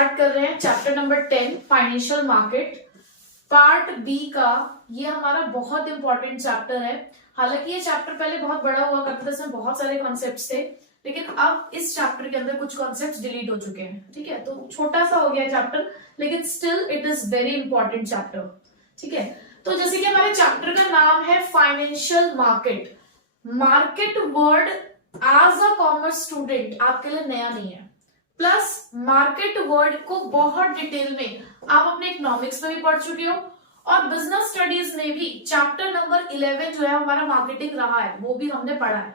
Start कर रहे हैं chapter number 10 financial market part B का। ये हमारा बहुत इंपॉर्टेंट चैप्टर है। हालांकि ये चैप्टर पहले बहुत बड़ा हुआ करता था, इसमें बहुत सारे कॉन्सेप्ट्स थे, लेकिन अब इस चैप्टर के अंदर कुछ कॉन्सेप्ट्स डिलीट हो चुके हैं। ठीक है, तो छोटा सा हो गया चैप्टर, लेकिन still it is very important chapter. ठीक है, तो जैसे कि हमारे चैप्टर का नाम है financial market. Market word as a commerce student आपके लिए नया नहीं है, प्लस मार्केट वर्ड को बहुत डिटेल में आप अपने इकोनॉमिक्स में भी पढ़ चुके हो और बिजनेस स्टडीज में भी चैप्टर नंबर 11 जो है हमारा मार्केटिंग रहा है, वो भी हमने पढ़ा है।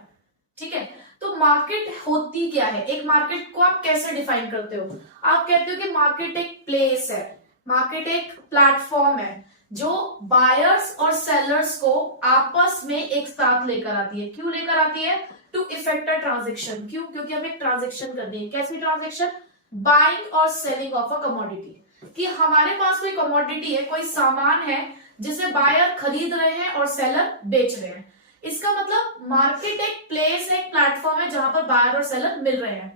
ठीक है, तो मार्केट होती क्या है, एक मार्केट को आप कैसे डिफाइन करते हो? आप कहते हो कि मार्केट एक प्लेस है, मार्केट एक प्लेटफॉर्म है जो बायर्स और सेलर्स को आपस में एक साथ लेकर आती है। क्यों लेकर आती है? To effect a transaction. क्यों? क्योंकि हमें एक ट्रांजेक्शन करनी है। कैसी ट्रांजेक्शन? बाइंग और सेलिंग ऑफ अ कमोडिटी। कि हमारे पास कोई कमोडिटी है, कोई सामान है जिसे बायर खरीद रहे हैं और सेलर बेच रहे हैं। इसका मतलब मार्केट एक प्लेस, एक प्लेटफॉर्म है जहां पर बायर और सेलर मिल रहे हैं।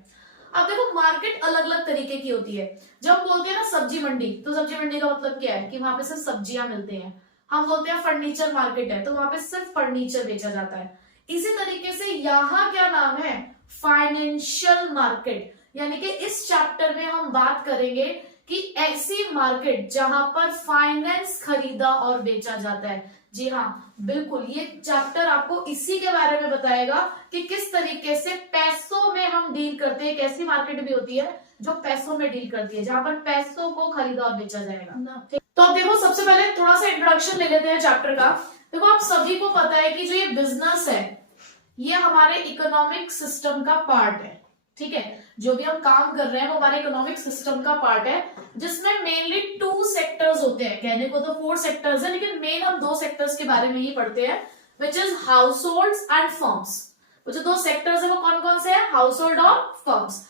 अब देखो, मार्केट अलग अलग तरीके की होती है। जब हम बोलते हैं ना सब्जी मंडी, तो सब्जी मंडी का मतलब क्या है कि वहां पे सिर्फ सब्जियां मिलते हैं। हम बोलते हैं फर्नीचर मार्केट है, तो वहां पे सिर्फ फर्नीचर बेचा जाता है। इसी तरीके से यहाँ क्या नाम है? Financial market. यानी कि इस चैप्टर में हम बात करेंगे कि ऐसी मार्केट जहां पर फाइनेंस खरीदा और बेचा जाता है। जी हाँ, बिल्कुल, ये चैप्टर आपको इसी के बारे में बताएगा कि किस तरीके से पैसों में हम डील करते हैं। एक ऐसी मार्केट भी होती है जो पैसों में डील करती है, जहां पर पैसों को खरीदा और बेचा जाएगा। तो अब देखो, सबसे पहले थोड़ा सा इंट्रोडक्शन ले लेते हैं चैप्टर का। देखो, आप सभी को पता है कि जो ये बिजनेस है, ये हमारे इकोनॉमिक सिस्टम का पार्ट है। ठीक है, जो भी हम काम कर रहे हैं वो हमारे इकोनॉमिक सिस्टम का पार्ट है, जिसमें मेनली 2 सेक्टर्स होते हैं। कहने को तो 4 सेक्टर्स है, लेकिन मेन हम 2 सेक्टर्स के बारे में ही पढ़ते हैं, which is house holds and firms. वो जो 2 सेक्टर्स है वो कौन कौन से है? हाउस होल्ड और फर्म्स।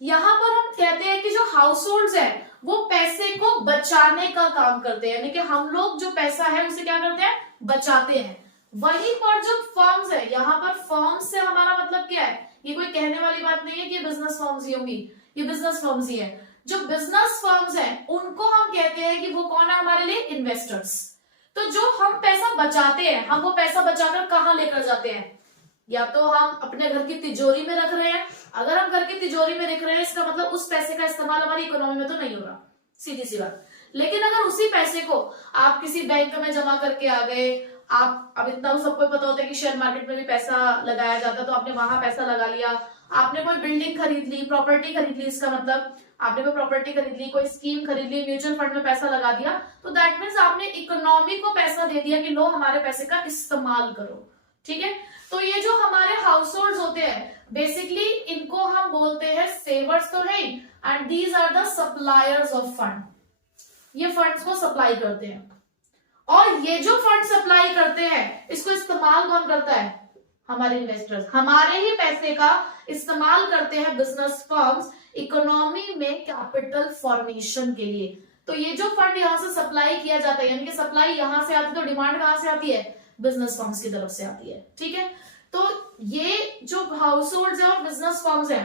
यहाँ पर हम कहते हैं कि जो हाउस होल्ड्स है वो पैसे को बचाने का काम करते हैं, यानी कि हम लोग जो पैसा है उसे क्या करते हैं? बचाते हैं। वहीं पर जो फर्म्स है, यहाँ पर फर्म्स से हमारा मतलब क्या है? ये कोई कहने वाली बात नहीं है कि बिजनेस फर्म्स ही होंगी, ये बिजनेस फर्म्स ही है। जो बिजनेस फर्म्स हैं उनको हम कहते हैं कि वो कौन है हमारे लिए? इन्वेस्टर्स। तो जो हम पैसा बचाते हैं, हम वो पैसा बचाकर कहाँ लेकर जाते हैं? या तो हम अपने घर की तिजोरी में रख रहे हैं। अगर हम घर की तिजोरी में रख रहे हैं, इसका मतलब उस पैसे का इस्तेमाल हमारी इकोनॉमी में तो नहीं हो रहा, सीधी सी बात। लेकिन अगर उसी पैसे को आप किसी बैंक में जमा करके आ गए, आप अब इतना सबको पता होता है कि शेयर मार्केट में भी पैसा लगाया जाता है, तो आपने वहां पैसा लगा लिया। आपने कोई बिल्डिंग खरीद ली, प्रॉपर्टी खरीद ली, इसका मतलब आपने कोई प्रॉपर्टी खरीद ली, कोई स्कीम खरीद ली, म्यूचुअल फंड में पैसा लगा दिया, तो दैट मीन्स आपने इकोनॉमी को पैसा दे दिया कि लो हमारे पैसे का इस्तेमाल करो। ठीक है, तो ये जो हमारे हाउस होल्ड होते हैं, बेसिकली इनको हम बोलते हैं सेवर्स तो है, and these are the suppliers of fund. ये फंड्स को सप्लाई करते हैं, और ये जो फंड सप्लाई करते हैं इसको इस्तेमाल कौन करता है? हमारे इन्वेस्टर्स। हमारे ही पैसे का इस्तेमाल करते हैं बिजनेस फर्म्स इकोनॉमी में कैपिटल फॉर्मेशन के लिए। तो ये जो फंड यहां से सप्लाई किया जाता है, यानी कि सप्लाई यहां से आती है, तो डिमांड कहां से आती है? बिजनेस फर्म्स की तरफ से आती है। ठीक है, तो ये जो हाउस होल्ड है और बिजनेस फर्म्स है,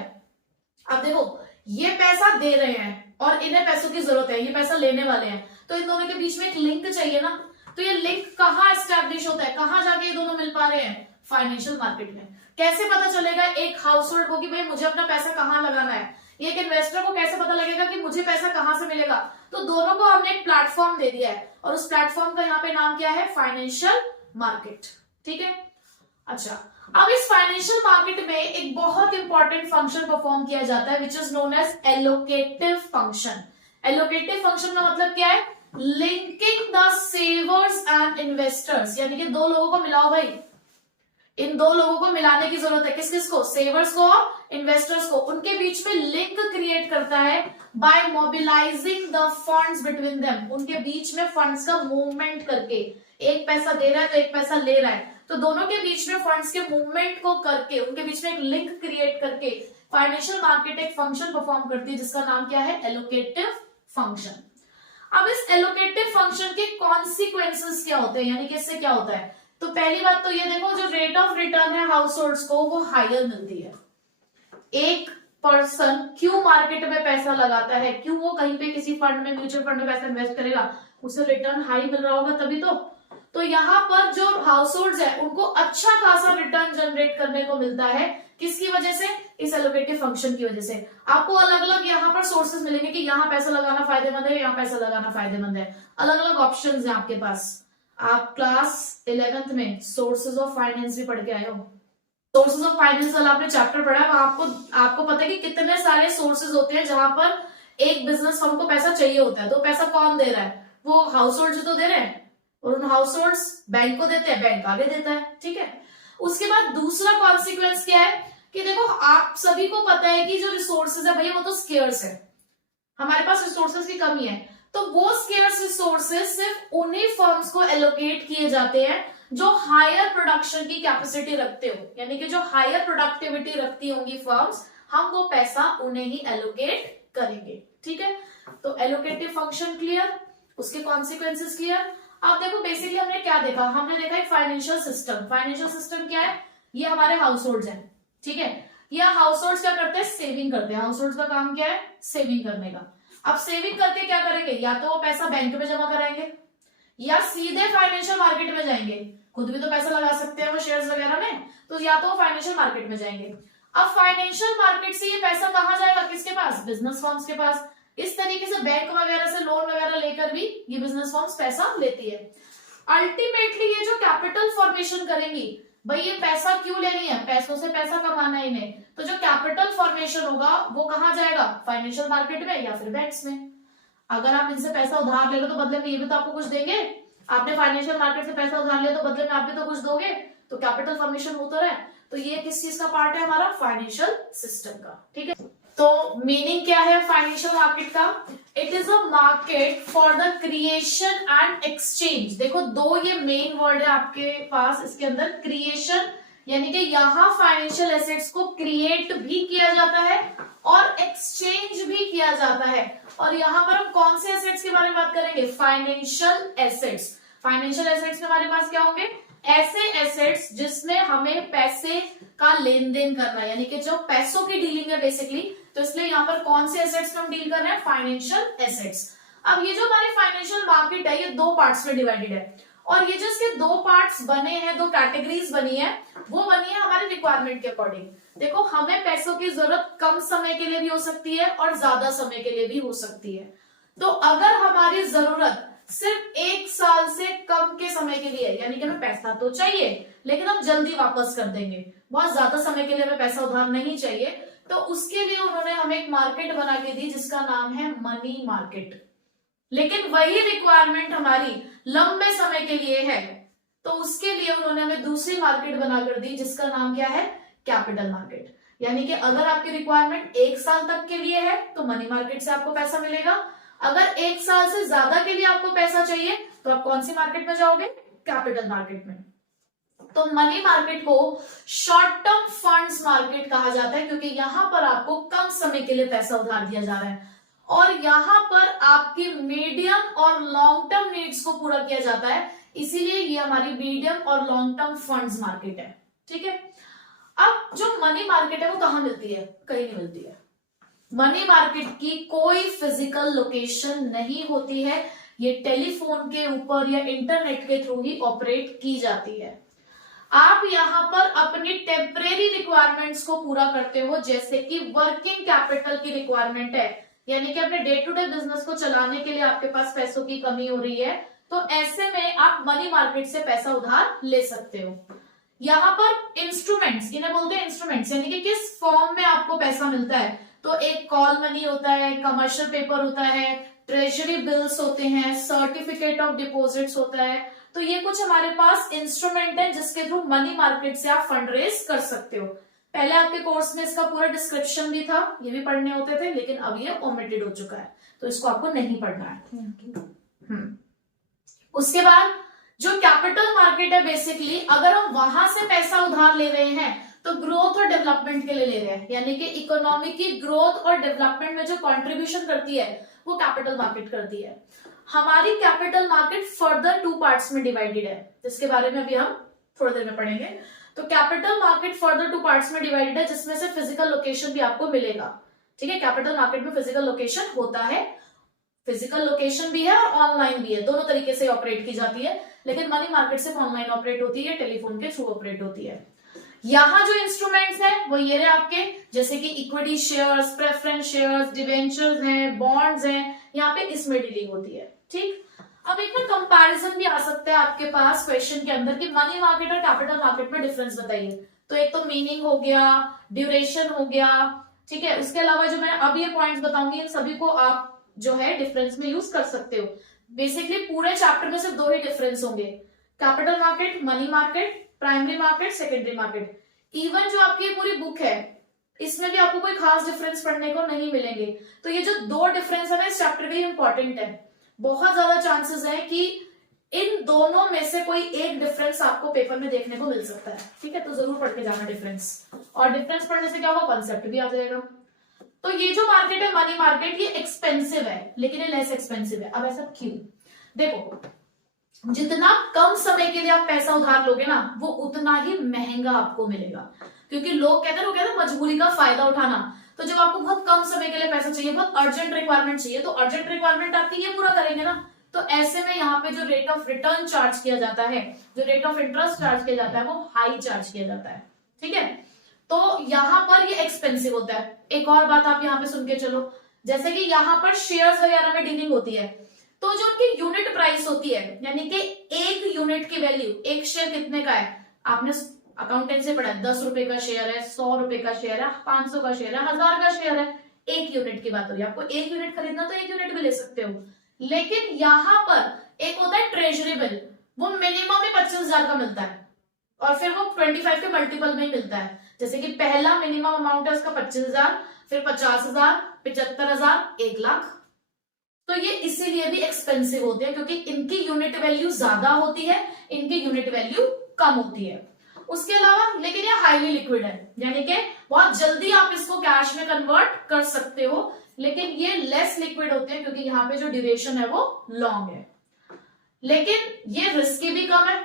अब देखो ये पैसा दे रहे हैं और इन्हें पैसों की जरूरत है, ये पैसा लेने वाले हैं, तो इन दोनों के बीच में एक लिंक चाहिए ना। तो ये लिंक कहाँ एस्टैब्लिश होता है, कहाँ जाके ये दोनों मिल पा रहे हैं? फाइनेंशियल मार्केट में। कैसे पता चलेगा एक हाउस होल्ड को कि भाई मुझे अपना पैसा कहाँ लगाना है? एक इन्वेस्टर को कैसे पता लगेगा कि मुझे पैसा कहाँ से मिलेगा? तो दोनों को हमने एक प्लेटफॉर्म दे दिया है, और उस प्लेटफॉर्म का यहाँ पे नाम क्या है? Financial market. ठीक है, अच्छा, अब इस फाइनेंशियल मार्केट में एक बहुत इंपॉर्टेंट फंक्शन परफॉर्म किया जाता है, which is known as allocative function. Allocative function का मतलब क्या है? Linking the savers and investors, यानी कि 2 लोगों को मिलाओ भाई। इन 2 लोगों को मिलाने की जरूरत है, किस किस को? सेवर्स को और इन्वेस्टर्स को। उनके बीच में लिंक क्रिएट करता है by mobilising the funds between them. उनके बीच में फंड्स का मूवमेंट करके, एक पैसा दे रहा है तो एक पैसा ले रहा है, तो दोनों के बीच में फंड्स के मूवमेंट को करके, उनके बीच में एक लिंक क्रिएट करके फाइनेंशियल मार्केट एक फंक्शन परफॉर्म करती है, जिसका नाम क्या है? Allocative function. अब इस एलोकेटिव फंक्शन के कॉन्सिक्वेंसेस क्या होते हैं, यानी कि इससे क्या होता है? तो पहली बात तो ये देखो, जो रेट ऑफ रिटर्न है हाउस होल्ड्स को, वो हायर मिलती है। एक पर्सन क्यों मार्केट में पैसा लगाता है, क्यों वो कहीं पे किसी फंड में, म्यूचुअल फंड में पैसा इन्वेस्ट करेगा, उसे रिटर्न हाई मिल रहा होगा तभी तो यहाँ पर जो हाउस होल्ड है उनको अच्छा खासा रिटर्न जनरेट करने को मिलता है। किसकी वजह से? इस एलोकेटिव फंक्शन की वजह से। आपको अलग अलग यहाँ पर सोर्सेज मिलेंगे कि यहाँ पैसा लगाना फायदेमंद है, यहाँ पैसा लगाना फायदेमंद है, अलग अलग ऑप्शंस हैं आपके पास। आप क्लास 11th में सोर्सेज ऑफ फाइनेंस भी पढ़ के आए हो। सोर्सेज ऑफ फाइनेंस वाला आपने चैप्टर पढ़ा है, आपको पता है कि कितने सारे सोर्सेज होते हैं जहां पर एक बिजनेस फर्म को पैसा चाहिए होता है। तो पैसा कौन दे रहा है? वो हाउस होल्ड तो दे रहे हैं, और उन हाउस होल्ड्स बैंक को देते हैं, बैंक आगे देता है, ठीक है। उसके बाद दूसरा कॉन्सिक्वेंस क्या है कि देखो आप सभी को पता है कि जो रिसोर्सेज है भैया वो तो स्केर्स है, हमारे पास रिसोर्सेज की कमी है। तो वो स्केर्स रिसोर्सेज सिर्फ उन्हीं फर्म्स को एलोकेट किए जाते हैं जो हायर प्रोडक्शन की कैपेसिटी रखते हो, यानी कि जो हायर प्रोडक्टिविटी रखती होंगी फर्म्स, हम वो पैसा उन्हें ही एलोकेट करेंगे, ठीक है। तो एलोकेटिव फंक्शन क्लियर, उसके कॉन्सिक्वेंसेस क्लियर। अब देखो बेसिकली हमने क्या देखा, हमने देखा एक फाइनेंशियल सिस्टम। फाइनेंशियल सिस्टम क्या है? ये हमारे हाउस होल्ड्स हैं, ठीक है। ये हाउस होल्ड्स क्या करते हैं? सेविंग करते हैं। हाउस होल्ड्स का काम क्या है? सेविंग करने का। अब सेविंग करके क्या करेंगे? या तो वो पैसा बैंक में जमा कराएंगे या सीधे फाइनेंशियल मार्केट में जाएंगे। खुद भी तो पैसा लगा सकते हैं वो शेयर्स वगैरह में, तो या तो वो फाइनेंशियल मार्केट में जाएंगे। अब फाइनेंशियल मार्केट से ये पैसा कहाँ जाएगा? किसके पास? बिजनेस फर्म्स के पास। इस तरीके से बैंक वगैरह से लोन वगैरह लेकर भी ये बिजनेस फर्म्स पैसा लेती है। अल्टीमेटली ये जो कैपिटल फॉर्मेशन करेंगी, भाई ये पैसा क्यों ले रही है? पैसों से पैसा कमाना है इन्हें, तो जो कैपिटल फॉर्मेशन होगा वो कहाँ जाएगा? फाइनेंशियल मार्केट में या फिर बैंक्स में। अगर आप इनसे पैसा उधार ले रहे हो तो बदले में ये भी तो आपको कुछ देंगे। आपने फाइनेंशियल मार्केट से पैसा उधार लिया तो बदले में आप भी तो कुछ दोगे, तो कैपिटल फॉर्मेशन होता है। तो ये किस चीज का पार्ट है? हमारा फाइनेंशियल सिस्टम का, ठीक है। तो मीनिंग क्या है फाइनेंशियल मार्केट का? It is a market for the creation and exchange. देखो दो ये मेन वर्ड है आपके पास इसके अंदर, क्रिएशन यानी कि यहाँ फाइनेंशियल एसेट्स को क्रिएट भी किया जाता है और एक्सचेंज भी किया जाता है। और यहाँ पर हम कौन से एसेट्स के बारे में बात करेंगे? Financial assets. फाइनेंशियल एसेट्स में हमारे पास क्या होंगे? ऐसे एसेट्स जिसमें हमें पैसे का लेन देन करना है, यानी कि जो पैसों की डीलिंग है बेसिकली। तो इसलिए यहाँ पर कौन से एसेट्स में हम डील कर रहे हैं? Financial assets. अब ये जो हमारी फाइनेंशियल मार्केट है ये दो पार्ट्स में डिवाइडेड है, और ये जो इसके दो पार्ट्स बने हैं, दो कैटेगरीज बनी है, वो बनी है हमारे रिक्वायरमेंट के अकॉर्डिंग। देखो हमें पैसों की जरूरत कम समय के लिए भी हो सकती है और ज्यादा समय के लिए भी हो सकती है। तो अगर हमारी जरूरत सिर्फ 1 साल से कम के समय के लिए, यानी कि हमें पैसा तो चाहिए लेकिन हम जल्दी वापस कर देंगे, बहुत ज्यादा समय के लिए हमें पैसा उधार नहीं चाहिए, तो उसके लिए उन्होंने हमें एक मार्केट बना के दी जिसका नाम है मनी मार्केट। लेकिन वही रिक्वायरमेंट हमारी लंबे समय के लिए है, तो उसके लिए उन्होंने हमें दूसरी मार्केट बनाकर दी जिसका नाम क्या है? Capital market. यानी कि अगर आपकी रिक्वायरमेंट 1 साल तक के लिए है तो मनी मार्केट से आपको पैसा मिलेगा। अगर 1 साल से ज्यादा के लिए आपको पैसा चाहिए तो आप कौन सी मार्केट में जाओगे? कैपिटल मार्केट में। तो मनी मार्केट को शॉर्ट टर्म फंड्स मार्केट कहा जाता है, क्योंकि यहां पर आपको कम समय के लिए पैसा उधार दिया जा रहा है और यहां पर आपकी मीडियम और लॉन्ग टर्म नीड्स को पूरा किया जाता है, इसीलिए ये हमारी मीडियम और लॉन्ग टर्म फंड्स मार्केट है, ठीक है। अब जो मनी मार्केट है वो कहां मिलती है? कहीं नहीं मिलती है। मनी मार्केट की कोई फिजिकल लोकेशन नहीं होती है, ये टेलीफोन के ऊपर या इंटरनेट के थ्रू ही ऑपरेट की जाती है। आप यहाँ पर अपनी टेम्परेरी रिक्वायरमेंट्स को पूरा करते हो, जैसे कि वर्किंग कैपिटल की रिक्वायरमेंट है, यानी कि अपने डे टू डे बिजनेस को चलाने के लिए आपके पास पैसों की कमी हो रही है, तो ऐसे में आप मनी मार्केट से पैसा उधार ले सकते हो। यहाँ पर इंस्ट्रूमेंट्स, इन्हें बोलते हैं इंस्ट्रूमेंट्स, यानी कि किस फॉर्म में आपको पैसा मिलता है। तो एक कॉल मनी होता है, कमर्शियल पेपर होता है, ट्रेजरी बिल्स होते हैं, सर्टिफिकेट ऑफ डिपॉजिट्स होता है। तो ये कुछ हमारे पास इंस्ट्रूमेंट है जिसके थ्रू मनी मार्केट से आप फंड रेज कर सकते हो। पहले आपके कोर्स में इसका पूरा डिस्क्रिप्शन भी था, ये भी पढ़ने होते थे, लेकिन अब ये ओमिटेड हो चुका है, तो इसको आपको नहीं पढ़ना है। उसके बाद जो कैपिटल मार्केट है, बेसिकली अगर हम वहां से पैसा उधार ले रहे हैं तो ग्रोथ और डेवलपमेंट के लिए ले रहे हैं, यानी कि इकोनॉमी की ग्रोथ और डेवलपमेंट में जो कंट्रीब्यूशन करती है वो कैपिटल मार्केट करती है। हमारी कैपिटल मार्केट फर्दर 2 पार्ट्स में डिवाइडेड है, जिसके बारे में अभी हम थोड़ी देर में पढ़ेंगे। तो capital market further two parts में डिवाइडेड है, जिसमें से फिजिकल लोकेशन भी आपको मिलेगा। ठीक है, कैपिटल मार्केट में फिजिकल लोकेशन होता है, फिजिकल लोकेशन भी है और ऑनलाइन भी है, दोनों तरीके से ऑपरेट की जाती है। लेकिन मनी मार्केट सिर्फ ऑनलाइन ऑपरेट होती है, टेलीफोन के थ्रू ऑपरेट होती है। यहाँ जो इंस्ट्रूमेंट्स हैं वो ये रहे आपके, जैसे कि equity shares, preference shares, debentures हैं, बॉन्ड्स हैं, यहाँ पे इसमें डीलिंग होती है। ठीक, अब एक ना कंपैरिजन भी आ सकता है आपके पास क्वेश्चन के अंदर कि मनी मार्केट और कैपिटल मार्केट में डिफरेंस बताइए। तो एक तो मीनिंग हो गया, ड्यूरेशन हो गया, ठीक है। उसके अलावा जो मैं अब ये पॉइंट्स बताऊंगी इन सभी को आप जो है डिफरेंस में यूज कर सकते हो। बेसिकली पूरे चैप्टर में सिर्फ दो ही डिफरेंस होंगे, capital market, money market, primary market, secondary market. Even जो आपकी ये पूरी बुक है इसमें भी आपको कोई खास डिफरेंस पढ़ने को नहीं मिलेंगे। तो ये जो दो डिफरेंस है ना इस चैप्टर के इंपॉर्टेंट है, बहुत ज्यादा चांसेस है कि इन दोनों में से कोई एक डिफरेंस आपको पेपर में देखने को मिल सकता है। ठीक है, तो जरूर पढ़ के जाना डिफरेंस, और डिफरेंस पढ़ने से क्या होगा, कॉन्सेप्ट भी आ जाएगा। तो ये जो मार्केट है मनी मार्केट, ये एक्सपेंसिव है लेकिन ये लेस एक्सपेंसिव है। अब ऐसा क्यों? देखो, जितना कम समय के लिए आप पैसा उधार लोगे ना वो उतना ही महंगा आपको मिलेगा, क्योंकि लोग कहते हैं वो कहते हैं मजबूरी का फायदा उठाना। तो जब आपको बहुत कम समय के लिए पैसा चाहिए, बहुत अर्जेंट रिक्वायरमेंट चाहिए, तो अर्जेंट रिक्वायरमेंट आपकी ये पूरा करेंगे ना। तो ऐसे में यहाँ पे जो रेट ऑफ रिटर्न चार्ज किया जाता है, जो रेट ऑफ इंटरेस्ट चार्ज किया जाता है, वो हाई चार्ज किया जाता है। ठीक है, तो यहाँ पर ये एक्सपेंसिव होता है। एक और बात आप यहाँ पे सुन के चलो, जैसे कि यहाँ पर शेयर्स वगैरह में डीलिंग होती है, तो जो उनकी यूनिट प्राइस होती है, यानी कि एक यूनिट की वैल्यू, एक शेयर कितने का है, आपने अकाउंटेंट से पढ़ा, 10 रुपए का शेयर है, 100 रुपए का शेयर है, 500 का शेयर है, 1000 का शेयर है, एक यूनिट की बात हो रही है। आपको एक यूनिट खरीदना तो एक यूनिट भी ले सकते हो। लेकिन यहाँ पर एक होता है ट्रेजरी बिल, वो मिनिमम ही 25,000 का मिलता है और फिर वो 25 के मल्टीपल में ही मिलता है। जैसे कि पहला मिनिमम अमाउंट है उसका 25,000, फिर 50,000, 75,000, 1,00,000। तो ये इसीलिए भी एक्सपेंसिव होते हैं क्योंकि इनकी यूनिट वैल्यू ज्यादा होती है, इनकी यूनिट वैल्यू कम होती है। उसके अलावा लेकिन ये हाईली लिक्विड है, यानी कि बहुत जल्दी आप इसको कैश में कन्वर्ट कर सकते हो, लेकिन ये लेस लिक्विड होते हैं क्योंकि यहाँ पे जो ड्यूरेशन है वो लॉन्ग है। लेकिन ये रिस्की भी कम है,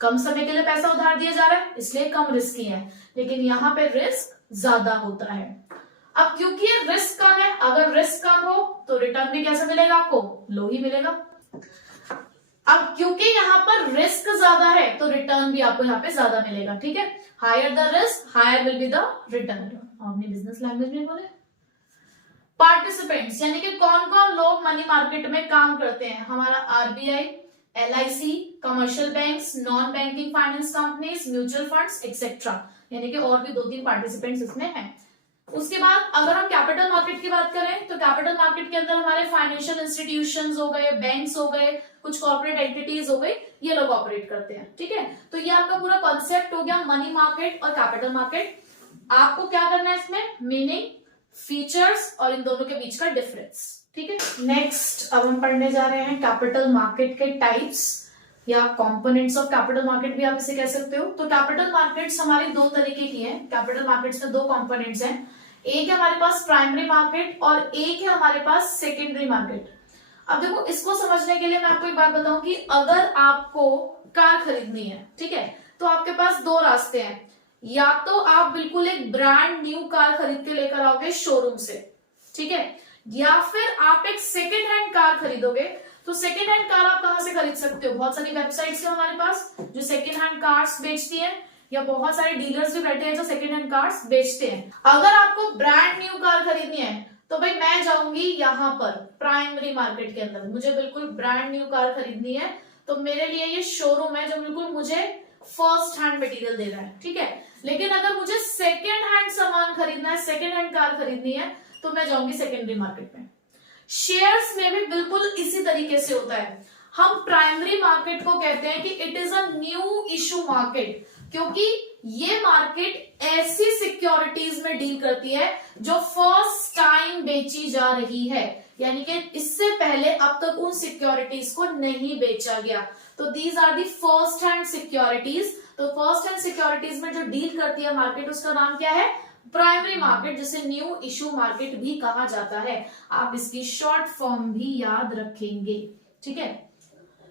कम समय के लिए पैसा उधार दिया जा रहा है इसलिए कम रिस्की है, लेकिन यहाँ पे रिस्क ज्यादा होता है। अब क्योंकि ये रिस्क कम है, अगर रिस्क कम हो तो रिटर्न भी कैसे मिलेगा आपको, लो ही मिलेगा। अब क्योंकि यहाँ पर रिस्क ज्यादा है तो रिटर्न भी आपको यहाँ पे ज्यादा मिलेगा। ठीक है, higher the risk higher will be the return. आपने बिजनेस लैंग्वेज में बोले। पार्टिसिपेंट्स यानी कि कौन कौन लोग मनी मार्केट में काम करते हैं, हमारा RBI, LIC, commercial banks, non banking finance companies, mutual funds etcetera, यानी कि और भी 2-3 पार्टिसिपेंट्स इसमें हैं। उसके बाद अगर हम कैपिटल मार्केट की बात करें तो कैपिटल मार्केट के अंदर हमारे फाइनेंशियल इंस्टीट्यूशंस हो गए, बैंक्स हो गए, कुछ कॉर्पोरेट एंटिटीज हो गई, ये लोग ऑपरेट करते हैं। ठीक है, तो ये आपका पूरा कॉन्सेप्ट हो गया मनी मार्केट और कैपिटल मार्केट। आपको क्या करना है इसमें, मीनिंग, फीचर्स और इन दोनों के बीच का डिफरेंस। ठीक है, नेक्स्ट अब हम पढ़ने जा रहे हैं कैपिटल मार्केट के टाइप्स या कंपोनेंट्स ऑफ कैपिटल मार्केट भी आप इसे कह सकते हो। तो कैपिटल मार्केट्स हमारी दो तरीके की हैं। कैपिटल मार्केट्स में दो कंपोनेंट्स हैं, एक है हमारे पास प्राइमरी मार्केट और एक है हमारे पास सेकेंडरी मार्केट। अब देखो, इसको समझने के लिए मैं आपको एक बात बताऊं कि अगर आपको कार खरीदनी है, ठीक है, तो आपके पास दो रास्ते हैं। या तो आप बिल्कुल एक ब्रांड न्यू कार खरीद के लेकर आओगे शोरूम से, ठीक है, या फिर आप एक सेकेंड हैंड कार खरीदोगे। तो सेकेंड हैंड कार आप कहां से खरीद सकते हो, बहुत सारी वेबसाइट्स है हमारे पास जो सेकेंड हैंड कार्स बेचती हैं, या बहुत सारे डीलर्स भी बैठे हैं जो सेकेंड हैंड कार्स बेचते हैं। अगर आपको ब्रांड न्यू कार खरीदनी है तो भाई मैं जाऊंगी यहाँ पर प्राइमरी मार्केट के अंदर, मुझे बिल्कुल ब्रांड न्यू कार खरीदनी है तो मेरे लिए ये शोरूम है जो बिल्कुल मुझे फर्स्ट हैंड मटेरियल दे रहा है। ठीक है, लेकिन अगर मुझे सेकेंड हैंड सामान खरीदना है, सेकेंड हैंड कार खरीदनी है, तो मैं जाऊंगी सेकेंडरी मार्केट में। शेयर्स में भी बिल्कुल इसी तरीके से होता है। हम प्राइमरी मार्केट को कहते हैं कि it is a new issue market, क्योंकि ये मार्केट ऐसी सिक्योरिटीज में डील करती है जो फर्स्ट टाइम बेची जा रही है, यानी कि इससे पहले अब तक उन सिक्योरिटीज को नहीं बेचा गया। तो these are the first hand securities. तो फर्स्ट हैंड सिक्योरिटीज में जो डील करती है मार्केट, उसका नाम क्या है, प्राइमरी मार्केट, जिसे न्यू इशू मार्केट भी कहा जाता है। आप इसकी शॉर्ट फॉर्म भी याद रखेंगे। ठीक है,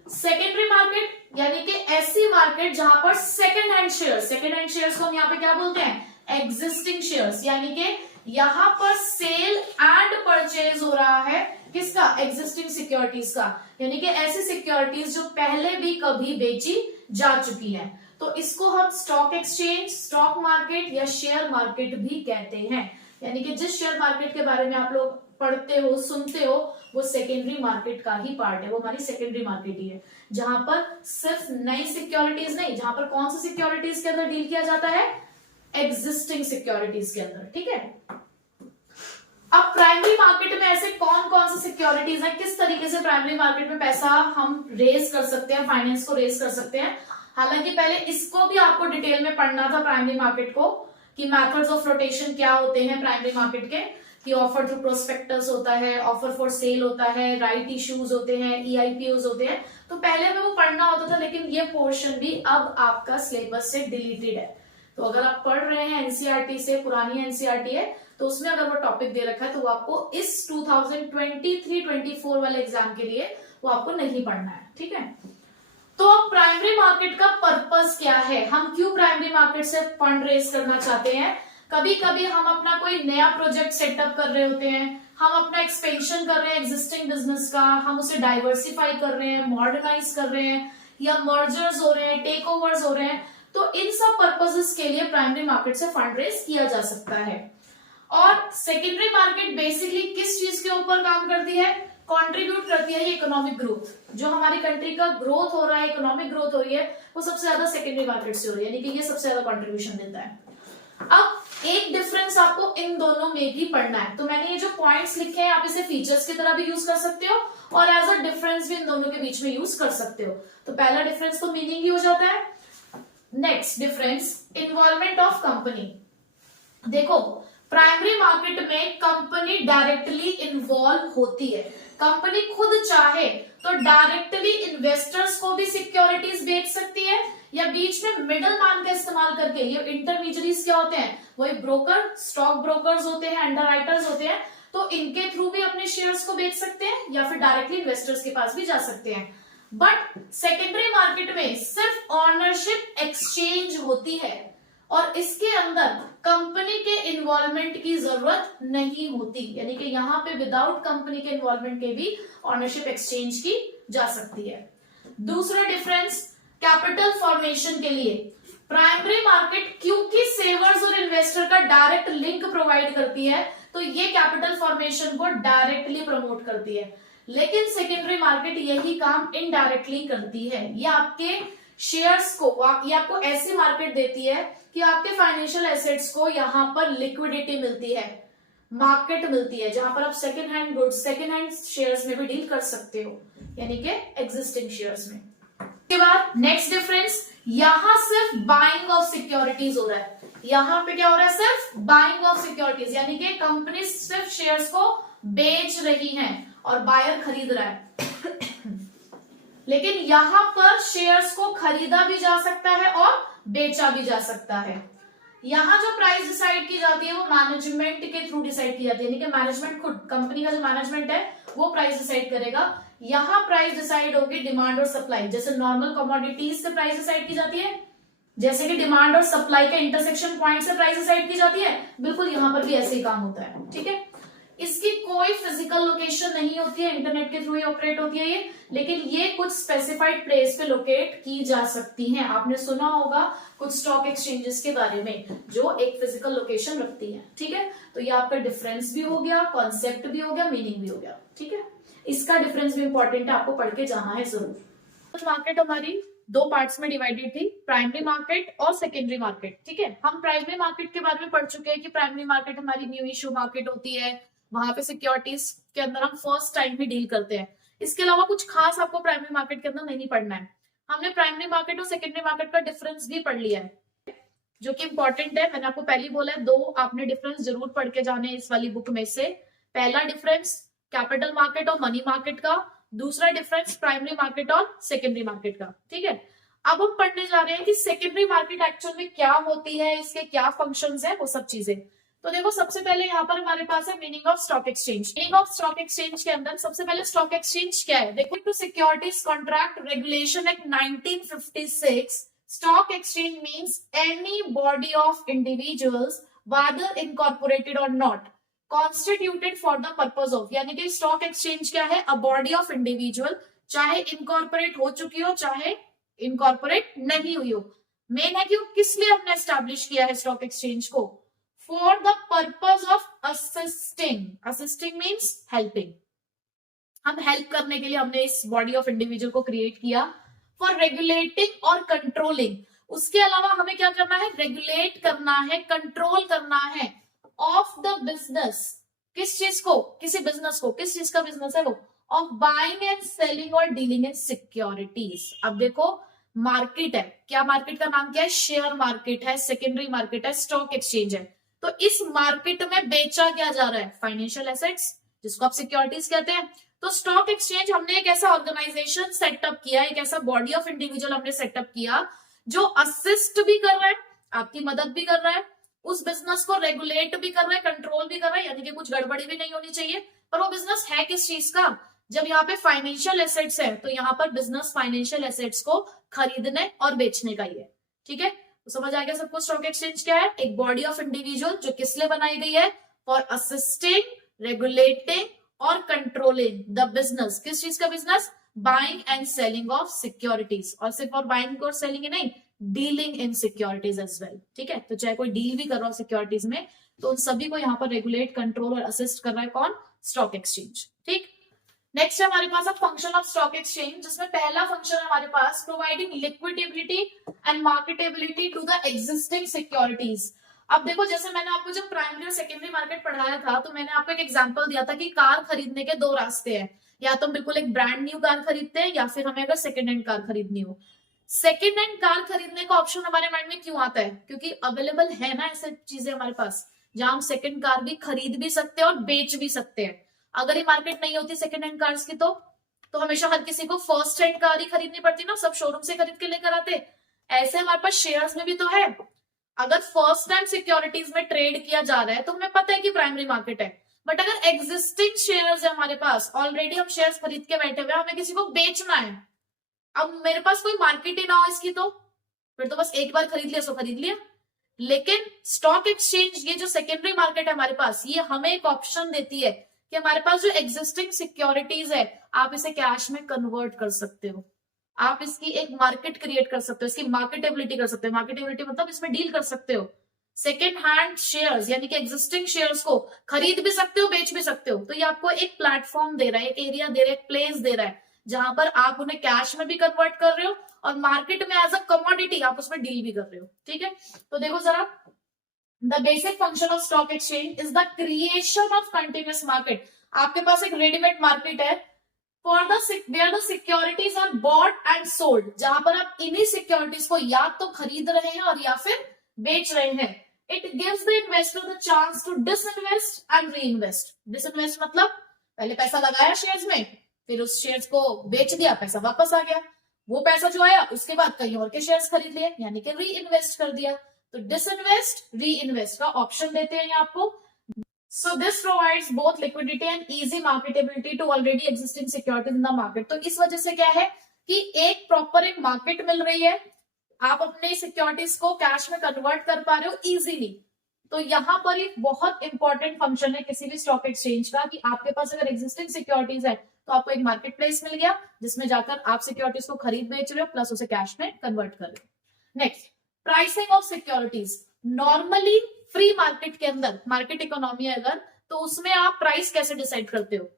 सेकेंडरी मार्केट यानी कि ऐसी मार्केट जहां पर सेकेंड हैंड शेयर्स को हम यहाँ पे क्या बोलते हैं, एग्जिस्टिंग शेयर्स, यानी कि यहां पर सेल एंड परचेज हो रहा है किसका, एग्जिस्टिंग सिक्योरिटीज का, यानी कि ऐसी सिक्योरिटीज जो पहले भी कभी बेची जा चुकी है। तो इसको हम स्टॉक एक्सचेंज, स्टॉक मार्केट या शेयर मार्केट भी कहते हैं। यानी कि जिस शेयर मार्केट के बारे में आप लोग पढ़ते हो, सुनते हो, वो सेकेंडरी मार्केट का ही पार्ट है, वो हमारी सेकेंडरी मार्केट ही है, जहां पर सिर्फ नई सिक्योरिटीज नहीं, जहां पर कौन सी सिक्योरिटीज के अंदर डील किया जाता है, एग्जिस्टिंग सिक्योरिटीज के अंदर। ठीक है, अब प्राइमरी मार्केट में ऐसे कौन कौन सी सिक्योरिटीज हैं, किस तरीके से प्राइमरी मार्केट में पैसा हम रेज कर सकते हैं, फाइनेंस को रेज कर सकते हैं। हालांकि पहले इसको भी आपको डिटेल में पढ़ना था प्राइमरी मार्केट को, कि मेथड्स ऑफ रोटेशन क्या होते हैं प्राइमरी मार्केट के, कि ऑफर थ्रू प्रोस्पेक्टस होता है, ऑफर फॉर सेल होता है, राइट इश्यूज होते हैं, ईआईपीओज होते हैं। तो पहले हमें वो पढ़ना होता था, लेकिन ये पोर्शन भी अब आपका सिलेबस से डिलीटेड है। तो अगर आप पढ़ रहे हैं एनसीईआरटी से, पुरानी एनसीईआरटी है, तो उसमें अगर वो टॉपिक दे रखा है तो वो आपको इस 2023-24 वाले एग्जाम के लिए वो आपको नहीं पढ़ना है। ठीक है, तो अब प्राइमरी मार्केट का पर्पस क्या है, हम क्यों प्राइमरी मार्केट से फंड रेज करना चाहते हैं। कभी कभी हम अपना कोई नया प्रोजेक्ट सेटअप कर रहे होते हैं, हम अपना एक्सपेंशन कर रहे हैं एग्जिस्टिंग बिजनेस का, हम उसे डाइवर्सिफाई कर रहे हैं, मॉडर्नाइज कर रहे हैं, या मर्जर्स हो रहे हैं, टेक ओवर्स हो रहे हैं। तो इन सब पर्पसेस के लिए प्राइमरी मार्केट से फंड रेज किया जा सकता है। और सेकेंडरी मार्केट बेसिकली किस चीज के ऊपर काम करती है, कंट्रीब्यूट करती है इकोनॉमिक ग्रोथ, जो हमारी कंट्री का ग्रोथ हो रहा है, इकोनॉमिक ग्रोथ हो रही है, वो सबसे ज्यादा सेकेंडरी मार्केट से हो रही है, यानी कि ये सबसे ज्यादा कंट्रीब्यूशन देता है। अब एक डिफरेंस आपको इन दोनों में भी पढ़ना है, तो मैंने ये जो पॉइंट्स लिखे हैं आप इसे फीचर्स की तरह भी यूज कर सकते हो और एज अ डिफरेंस भी इन दोनों के बीच में यूज कर सकते हो। तो पहला डिफरेंस तो मीनिंग ही हो जाता है। Next difference, involvement of company. देखो, प्राइमरी मार्केट में कंपनी डायरेक्टली इन्वॉल्व होती है, कंपनी खुद चाहे तो डायरेक्टली इन्वेस्टर्स को भी सिक्योरिटीज बेच सकती है, या बीच में मिडल मैन का इस्तेमाल करके, ये इंटरमीडियरीज क्या होते हैं, वही ब्रोकर, स्टॉक ब्रोकर्स होते हैं, अंडरराइटर्स होते हैं, तो इनके थ्रू भी अपने शेयर्स को बेच सकते हैं या फिर डायरेक्टली इन्वेस्टर्स के पास भी जा सकते हैं। बट सेकेंडरी मार्केट में सिर्फ ऑनरशिप एक्सचेंज होती है और इसके अंदर कंपनी के इन्वॉल्वमेंट की जरूरत नहीं होती, यानी कि यहाँ पे विदाउट कंपनी के इन्वॉल्वमेंट के भी ऑनरशिप एक्सचेंज की जा सकती है। दूसरा डिफरेंस, कैपिटल फॉर्मेशन के लिए प्राइमरी मार्केट क्योंकि सेवर्स और इन्वेस्टर का डायरेक्ट लिंक प्रोवाइड करती है, तो ये कैपिटल फॉर्मेशन को डायरेक्टली प्रमोट करती है, लेकिन सेकेंडरी मार्केट यही काम इनडायरेक्टली करती है। ये आपके शेयर्स को, ये आपको ऐसी मार्केट देती है कि आपके फाइनेंशियल एसेट्स को यहाँ पर लिक्विडिटी मिलती है, मार्केट मिलती है, जहां पर आप second hand goods, second hand shares में भी डील कर सकते हो, यानी कि एग्जिस्टिंग शेयर्स में। उसके बाद नेक्स्ट डिफरेंस, यहां सिर्फ बाइंग ऑफ सिक्योरिटीज हो रहा है, यहां पे क्या हो रहा है, सिर्फ बाइंग ऑफ सिक्योरिटीज, यानी कि कंपनी सिर्फ शेयर्स को बेच रही है और बायर खरीद रहा है लेकिन यहां पर शेयर्स को खरीदा भी जा सकता है और बेचा भी जा सकता है। यहां जो प्राइस डिसाइड की जाती है वो मैनेजमेंट के थ्रू डिसाइड की जाती है, यानी कि मैनेजमेंट खुद, कंपनी का जो मैनेजमेंट है वो प्राइस डिसाइड करेगा। यहां प्राइस डिसाइड होगी डिमांड और सप्लाई, जैसे नॉर्मल कमोडिटीज से प्राइस डिसाइड की जाती है, जैसे कि डिमांड और सप्लाई के इंटरसेक्शन पॉइंट से प्राइस डिसाइड की जाती है, बिल्कुल यहां पर भी ऐसे ही काम होता है। ठीक है, इसकी कोई फिजिकल लोकेशन नहीं होती है, इंटरनेट के थ्रू ही ऑपरेट होती है ये, लेकिन ये कुछ स्पेसिफाइड प्लेस पे लोकेट की जा सकती हैं। आपने सुना होगा कुछ स्टॉक एक्सचेंजेस के बारे में जो एक फिजिकल लोकेशन रखती है। ठीक है, तो ये आपका डिफरेंस भी हो गया, कॉन्सेप्ट भी हो गया, मीनिंग भी हो गया। ठीक है, इसका डिफरेंस भी इंपॉर्टेंट है, आपको पढ़ के जाना है जरूर। मार्केट हमारी दो पार्ट्स में डिवाइडेड थी, प्राइमरी मार्केट और सेकेंडरी मार्केट। ठीक है, हम प्राइमरी मार्केट के बारे में पढ़ चुके हैं कि प्राइमरी मार्केट हमारी न्यू इश्यू मार्केट होती है, वहां पे सिक्योरिटीज के अंदर हम फर्स्ट टाइम ही डील करते हैं। इसके अलावा कुछ खास आपको प्राइमरी मार्केट के अंदर नहीं पढ़ना है। हमने प्राइमरी मार्केट और सेकेंडरी मार्केट का डिफरेंस भी पढ़ लिया है, जो कि इंपॉर्टेंट है। मैंने आपको पहले ही बोला है, दो आपने डिफरेंस जरूर पढ़ के जाने इस वाली बुक में से। पहला डिफरेंस कैपिटल मार्केट और मनी मार्केट का, दूसरा डिफरेंस प्राइमरी मार्केट और सेकेंडरी मार्केट का। ठीक है, अब हम पढ़ने जा रहे हैं कि सेकेंडरी मार्केट एक्चुअल में क्या होती है, इसके क्या फंक्शंस है, वो सब चीजें। तो देखो सबसे पहले यहाँ पर हमारे पास है meaning of stock exchange. Meaning of stock exchange के अंदर सबसे पहले स्टॉक एक्सचेंज क्या है देखो, to securities contract regulation act 1956, stock exchange means any body of individuals whether incorporated or not constituted for the purpose of, यानी कि stock exchange क्या है, अ बॉडी ऑफ इंडिविजुअल, चाहे इनकॉर्पोरेट हो चुकी हो चाहे इनकॉर्पोरेट नहीं हुई हो। मेन है कि किस लिए हमने एस्टैब्लिश किया है स्टॉक एक्सचेंज को, for the purpose of assisting, assisting means helping, हम हेल्प करने के लिए हमने इस बॉडी ऑफ इंडिविजुअल को क्रिएट किया। फॉर रेगुलेटिंग और कंट्रोलिंग, उसके अलावा हमें क्या करना है, रेगुलेट करना है, कंट्रोल करना है ऑफ द बिजनेस, किस चीज को, किसी बिजनेस को, किस चीज का बिजनेस है वो, ऑफ बाइंग एंड सेलिंग और डीलिंग इन सिक्योरिटीज। अब देखो मार्केट है, क्या मार्केट का नाम क्या है, शेयर मार्केट है, सेकेंडरी मार्केट है, स्टॉक एक्सचेंज है। तो इस मार्केट में बेचा क्या जा रहा है, फाइनेंशियल एसेट्स, जिसको आप सिक्योरिटीज कहते हैं। तो स्टॉक एक्सचेंज हमने एक ऐसा ऑर्गेनाइजेशन सेटअप किया, एक ऐसा बॉडी ऑफ इंडिविजुअल हमने सेटअप किया जो असिस्ट भी कर रहा है, आपकी मदद भी कर रहा है, उस बिजनेस को रेगुलेट भी कर रहा है, कंट्रोल भी कर रहा है, यानी कि कुछ गड़बड़ी भी नहीं होनी चाहिए। पर वो बिजनेस है किस चीज का, जब यहाँ पे फाइनेंशियल एसेट्स है तो यहाँ पर बिजनेस फाइनेंशियल एसेट्स को खरीदने और बेचने का ही है। ठीक है, तो समझ आ गया सबको स्टॉक एक्सचेंज क्या है, एक बॉडी ऑफ इंडिविजुअल जो किस लिए बनाई गई है, फॉर असिस्टिंग, रेगुलेटिंग और कंट्रोलिंग द बिजनेस, किस चीज का business, buying and selling of securities, और सिर्फ और बाइंग और सेलिंग नहीं, dealing in securities as well. ठीक है, तो चाहे कोई डील भी कर रहा हो सिक्योरिटीज में तो उन सभी को यहाँ पर रेगुलेट, कंट्रोल और असिस्ट कर रहा है कौन, स्टॉक एक्सचेंज। ठीक, नेक्स्ट है हमारे पास फंक्शन ऑफ स्टॉक एक्सचेंज, जिसमें पहला फंक्शन है हमारे पास providing liquidity and marketability to the existing securities. अब देखो जैसे मैंने आपको जब प्राइमरी और सेकेंडरी मार्केट पढ़ाया था तो मैंने आपको एक एग्जांपल दिया था कि कार खरीदने के दो रास्ते हैं, या तो हम बिल्कुल एक ब्रांड न्यू कार खरीदते हैं या फिर हमें अगर सेकेंड हैंड कार खरीदनी हो। सेकेंड हैंड कार खरीदने का ऑप्शन हमारे माइंड में क्यों आता है, क्योंकि अवेलेबल है ना ऐसे चीजें हमारे पास जहां हम सेकेंड कार भी खरीद भी सकते हैं और बेच भी सकते हैं। अगर ये मार्केट नहीं होती सेकेंड हैंड कार्स की तो हमेशा हर किसी को फर्स्ट हैंड कार ही खरीदनी पड़ती ना, सब शोरूम से खरीद के लेकर आते। ऐसे हमारे पास शेयर्स में भी तो है, अगर फर्स्ट टाइम सिक्योरिटीज में ट्रेड किया जा रहा है तो हमें पता है कि प्राइमरी मार्केट है, बट अगर एग्जिस्टिंग शेयर्स है हमारे पास, ऑलरेडी हम शेयर्स खरीद के बैठे हुए, हमें किसी को बेचना है, अब मेरे पास कोई मार्केट ही ना हो इसकी तो फिर तो बस एक बार खरीद लिया सो खरीद लिया। लेकिन स्टॉक एक्सचेंज, ये जो सेकेंडरी मार्केट है हमारे पास, ये हमें एक ऑप्शन देती है कि हमारे पास जो एग्जिस्टिंग सिक्योरिटीज है आप इसे कैश में कन्वर्ट कर सकते हो, आप इसकी एक मार्केट क्रिएट कर सकते हो, इसकी मार्केटेबिलिटी कर सकते हो। मार्केटेबिलिटी मतलब इसमें डील कर सकते हो, सेकेंड हैंड शेयर्स यानी कि एग्जिस्टिंग शेयर्स को खरीद भी सकते हो, बेच भी सकते हो। तो ये आपको एक प्लेटफॉर्म दे रहा है, एक एरिया दे रहा है, एक प्लेस दे रहा है जहां पर आप उन्हें कैश में भी कन्वर्ट कर रहे हो और मार्केट में एज अ कमोडिटी आप उसमें डील भी कर रहे हो। ठीक है, तो देखो जरा, the basic function of stock exchange is the creation of continuous market. आपके पास एक रेडीमेड मार्केट है for the where the securities are bought and sold, जहां पर आप इन्हीं सिक्योरिटीज को या तो खरीद रहे हैं और या फिर बेच रहे हैं। It gives the investor the chance to disinvest and reinvest. Disinvest मतलब पहले पैसा लगाया शेयर्स में, फिर उस शेयर्स को बेच दिया, पैसा वापस आ गया, वो पैसा जो आया उसके बाद कहीं और के शेयर्स खरीद लिए, यानी कि री इन्वेस्ट कर दिया। तो डिसइन्वेस्ट, री इन्वेस्ट का ऑप्शन देते हैं आपको। So this provides both liquidity and easy marketability to already existing securities in the market. तो इस वजह से क्या है कि एक प्रॉपर एक मार्केट मिल रही है, आप अपने सिक्योरिटीज को कैश में कन्वर्ट कर पा रहे हो इजीली। तो यहाँ पर एक बहुत इंपॉर्टेंट फंक्शन है किसी भी स्टॉक एक्सचेंज का कि आपके पास अगर एग्जिस्टिंग सिक्योरिटीज है तो आपको एक मार्केट प्लेस मिल गया जिसमें जाकर आप सिक्योरिटीज को खरीद बेच रहे हो प्लस उसे कैश में कन्वर्ट कर रहे हो। Next, pricing of securities. Normally free market के अंदर, मार्केट इकोनॉमी अगर, तो उसमें आप प्राइस कैसे डिसाइड करते हो,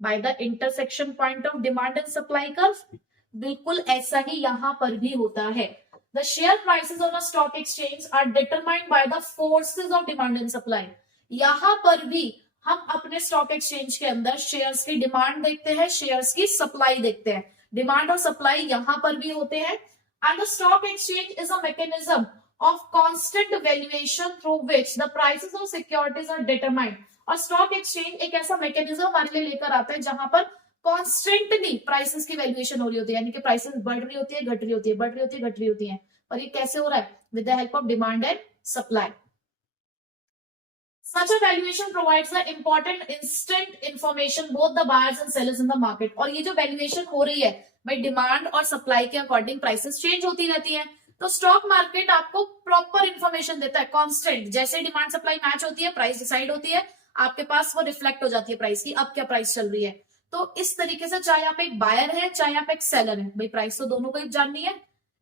by the intersection point of demand and supply curve. बिल्कुल ऐसा ही यहां पर भी होता है। The share prices on a stock exchange are determined by the forces of demand and supply. यहां पर भी हम अपने स्टॉक एक्सचेंज के अंदर शेयर्स की डिमांड देखते हैं, शेयर्स की सप्लाई देखते हैं। डिमांड और सप्लाई यहां पर भी होते हैं। And the stock exchange is a mechanism of constant valuation through which the prices of securities are determined। और स्टॉक एक्सचेंज एक ऐसा मैकेनिज्म हमारे लिए लेकर आता है जहां पर कॉन्स्टेंटली प्राइसेस की वैल्यूएशन हो रही होती है, यानी कि प्राइसेस बढ़ रही होती है, घट रही होती है, बढ़ रही होती है, घट रही होती है। पर ये कैसे हो रहा है, with the help of demand and supply. Such a valuation provides the important instant information both the buyers and sellers in the market. और ये जो वैल्यूएशन हो रही है भाई डिमांड और सप्लाई के अकॉर्डिंग प्राइसेस चेंज होती रहती है, तो स्टॉक मार्केट आपको प्रॉपर इंफॉर्मेशन देता है कांस्टेंट। जैसे डिमांड सप्लाई मैच होती है प्राइस डिसाइड होती है, आपके पास वो रिफ्लेक्ट हो जाती है प्राइस की, अब क्या प्राइस चल रही है। तो इस तरीके से चाहे आप एक बायर है चाहे आप एक सेलर है, भाई प्राइस तो दोनों को ही जाननी है।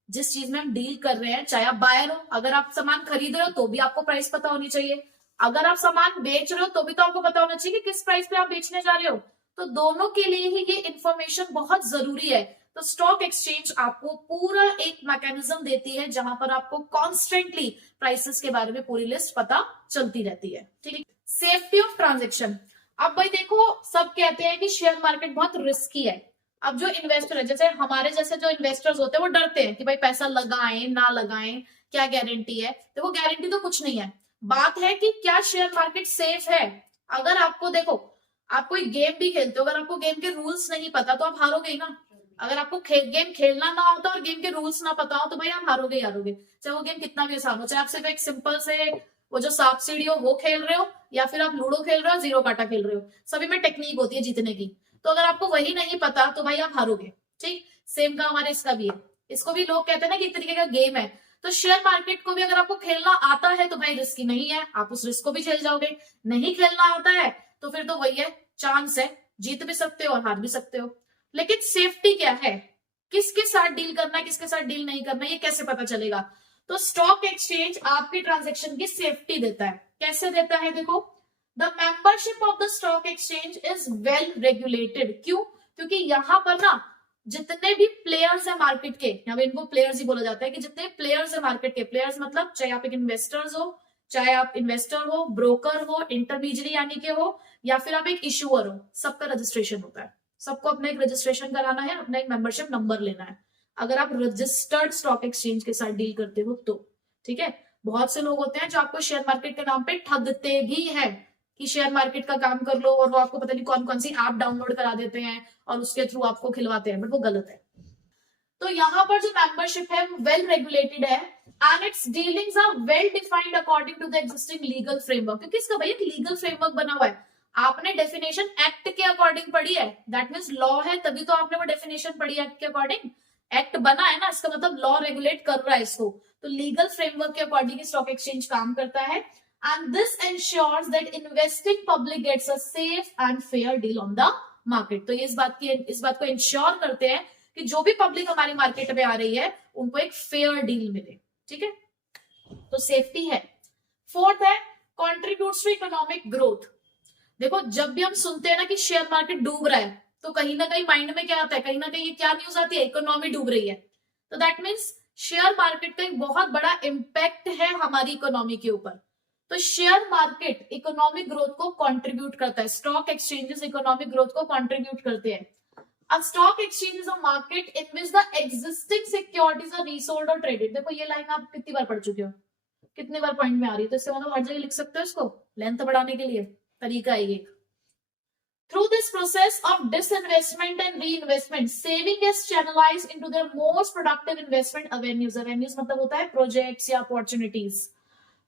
जिस चीज में हम डील कर रहे हैं, चाहे आप बायर हो, अगर आप सामान खरीद रहे हो तो भी आपको प्राइस पता होनी चाहिए, अगर आप सामान बेच रहे हो तो भी तो आपको पता होना चाहिए कि किस प्राइस पे आप बेचने जा रहे हो। तो दोनों के लिए ही ये इंफॉर्मेशन बहुत जरूरी है। तो स्टॉक एक्सचेंज आपको पूरा एक मैकेनिज्म देती है जहां पर आपको कॉन्स्टेंटली प्राइसेस के बारे में पूरी लिस्ट पता चलती रहती है। ठीक है, सेफ्टी ऑफ ट्रांजेक्शन। अब भाई देखो, सब कहते हैं कि शेयर मार्केट बहुत रिस्की है। अब जो इन्वेस्टर है, जैसे हमारे जैसे जो इन्वेस्टर्स होते हैं वो डरते हैं कि भाई पैसा लगाएं ना लगाएं, क्या गारंटी है। देखो गारंटी तो कुछ नहीं है, बात है कि क्या शेयर मार्केट सेफ है। अगर आपको देखो, आप कोई गेम भी खेलते हो, अगर आपको गेम के रूल्स नहीं पता तो आप हारोगे ही ना। अगर आपको गेम खेलना ना होता और गेम के रूल्स ना पता हो तो भाई आप हारोगे ही हारोगे, चाहे वो गेम कितना भी आसान हो, चाहे आप सिर्फ एक सिंपल से वो जो सांप सीढ़ी हो वो खेल रहे हो, या फिर आप लूडो खेल रहे हो, जीरो काटा खेल रहे हो, सभी में टेक्निक होती है जीतने की। तो अगर आपको वही नहीं पता तो भाई आप हारोगे। ठीक, सेम का हमारे इसका भी है, इसको भी लोग कहते हैं ना कि एक तरीके का गेम है। तो शेयर मार्केट को भी अगर आपको खेलना आता है तो भाई रिस्की नहीं है, आप उस रिस्क को भी झेल जाओगे। नहीं खेलना आता है तो फिर तो वही है, चांस है, जीत भी सकते हो और हार भी सकते हो। लेकिन सेफ्टी क्या है, किसके साथ डील करना है किसके साथ डील नहीं करना है, ये कैसे पता चलेगा। तो स्टॉक एक्सचेंज आपकी ट्रांजेक्शन की सेफ्टी देता है। कैसे देता है, देखो, the membership of the stock exchange is well regulated. क्यों, क्योंकि यहां पर ना जितने भी प्लेयर्स है मार्केट के, यहाँ पे इनको प्लेयर्स ही बोला जाता है कि जितने प्लेयर्स है मार्केट के, प्लेयर्स मतलब चाहे आप एक इन्वेस्टर्स हो, चाहे आप इन्वेस्टर हो, ब्रोकर हो, इंटरमीडियरी यानी के हो, या फिर आप एक इशूअर हो, सबका रजिस्ट्रेशन होता है। सबको अपना एक रजिस्ट्रेशन कराना है, अपना एक मेंबरशिप नंबर लेना है, अगर आप रजिस्टर्ड स्टॉक एक्सचेंज के साथ डील करते हो तो। ठीक है, बहुत से लोग होते हैं जो आपको शेयर मार्केट के नाम पे ठगते भी हैं कि शेयर मार्केट का काम कर लो, और वो आपको पता नहीं कौन कौन सी ऐप डाउनलोड करा देते हैं और उसके थ्रू आपको खिलवाते हैं, बट वो गलत है। तो यहाँ पर जो मेंबरशिप है वो वेल रेगुलेटेड है and its dealings are well defined according to the existing legal framework. क्योंकि इसका भाई एक लीगल फ्रेमवर्क बना हुआ है, आपने डेफिनेशन एक्ट के अकॉर्डिंग पढ़ी है, दैट मीन्स लॉ है, तभी तो आपने वो डेफिनेशन पढ़ी है एक्ट के अकॉर्डिंग। एक्ट बना है ना, इसका मतलब लॉ रेगुलेट कर रहा है इसको। तो लीगल फ्रेमवर्क के अकॉर्डिंग स्टॉक एक्सचेंज काम करता है and this ensures that investing public gets a safe and fair deal on the market. तो ये इस बात को इंश्योर करते हैं कि जो भी पब्लिक हमारी मार्केट में आ रही है उनको एक फेयर डील मिले। ठीक है, तो सेफ्टी है। फोर्थ है कंट्रीब्यूट्स टू इकोनॉमिक ग्रोथ। देखो जब भी हम सुनते हैं ना कि शेयर मार्केट डूब रहा है तो कहीं ना कहीं माइंड में क्या आता है, कहीं ना कहीं क्या न्यूज आती है, इकोनॉमी डूब रही है। तो दैट मीन्स शेयर मार्केट का एक बहुत बड़ा इम्पैक्ट है हमारी इकोनॉमी के ऊपर। तो शेयर मार्केट इकोनॉमिक ग्रोथ को कंट्रीब्यूट करता है, स्टॉक एक्सचेंजेस इकोनॉमिक ग्रोथ को कंट्रीब्यूट करते हैं। A stock exchange is a market in which the existing securities are resold or traded। देखो ये लाइन आप कितनी बार पढ़ चुके हो, कितनी बार पॉइंट में आ रही है, तो इससे मतलब हर जगह लिख सकते हो इसको, लेंथ बढ़ाने के लिए तरीका है ये। Through this process of disinvestment and reinvestment, saving is channelized into their most productive investment avenues। Avenues मतलब होता है प्रोजेक्ट्स या अपॉर्चुनिटीज।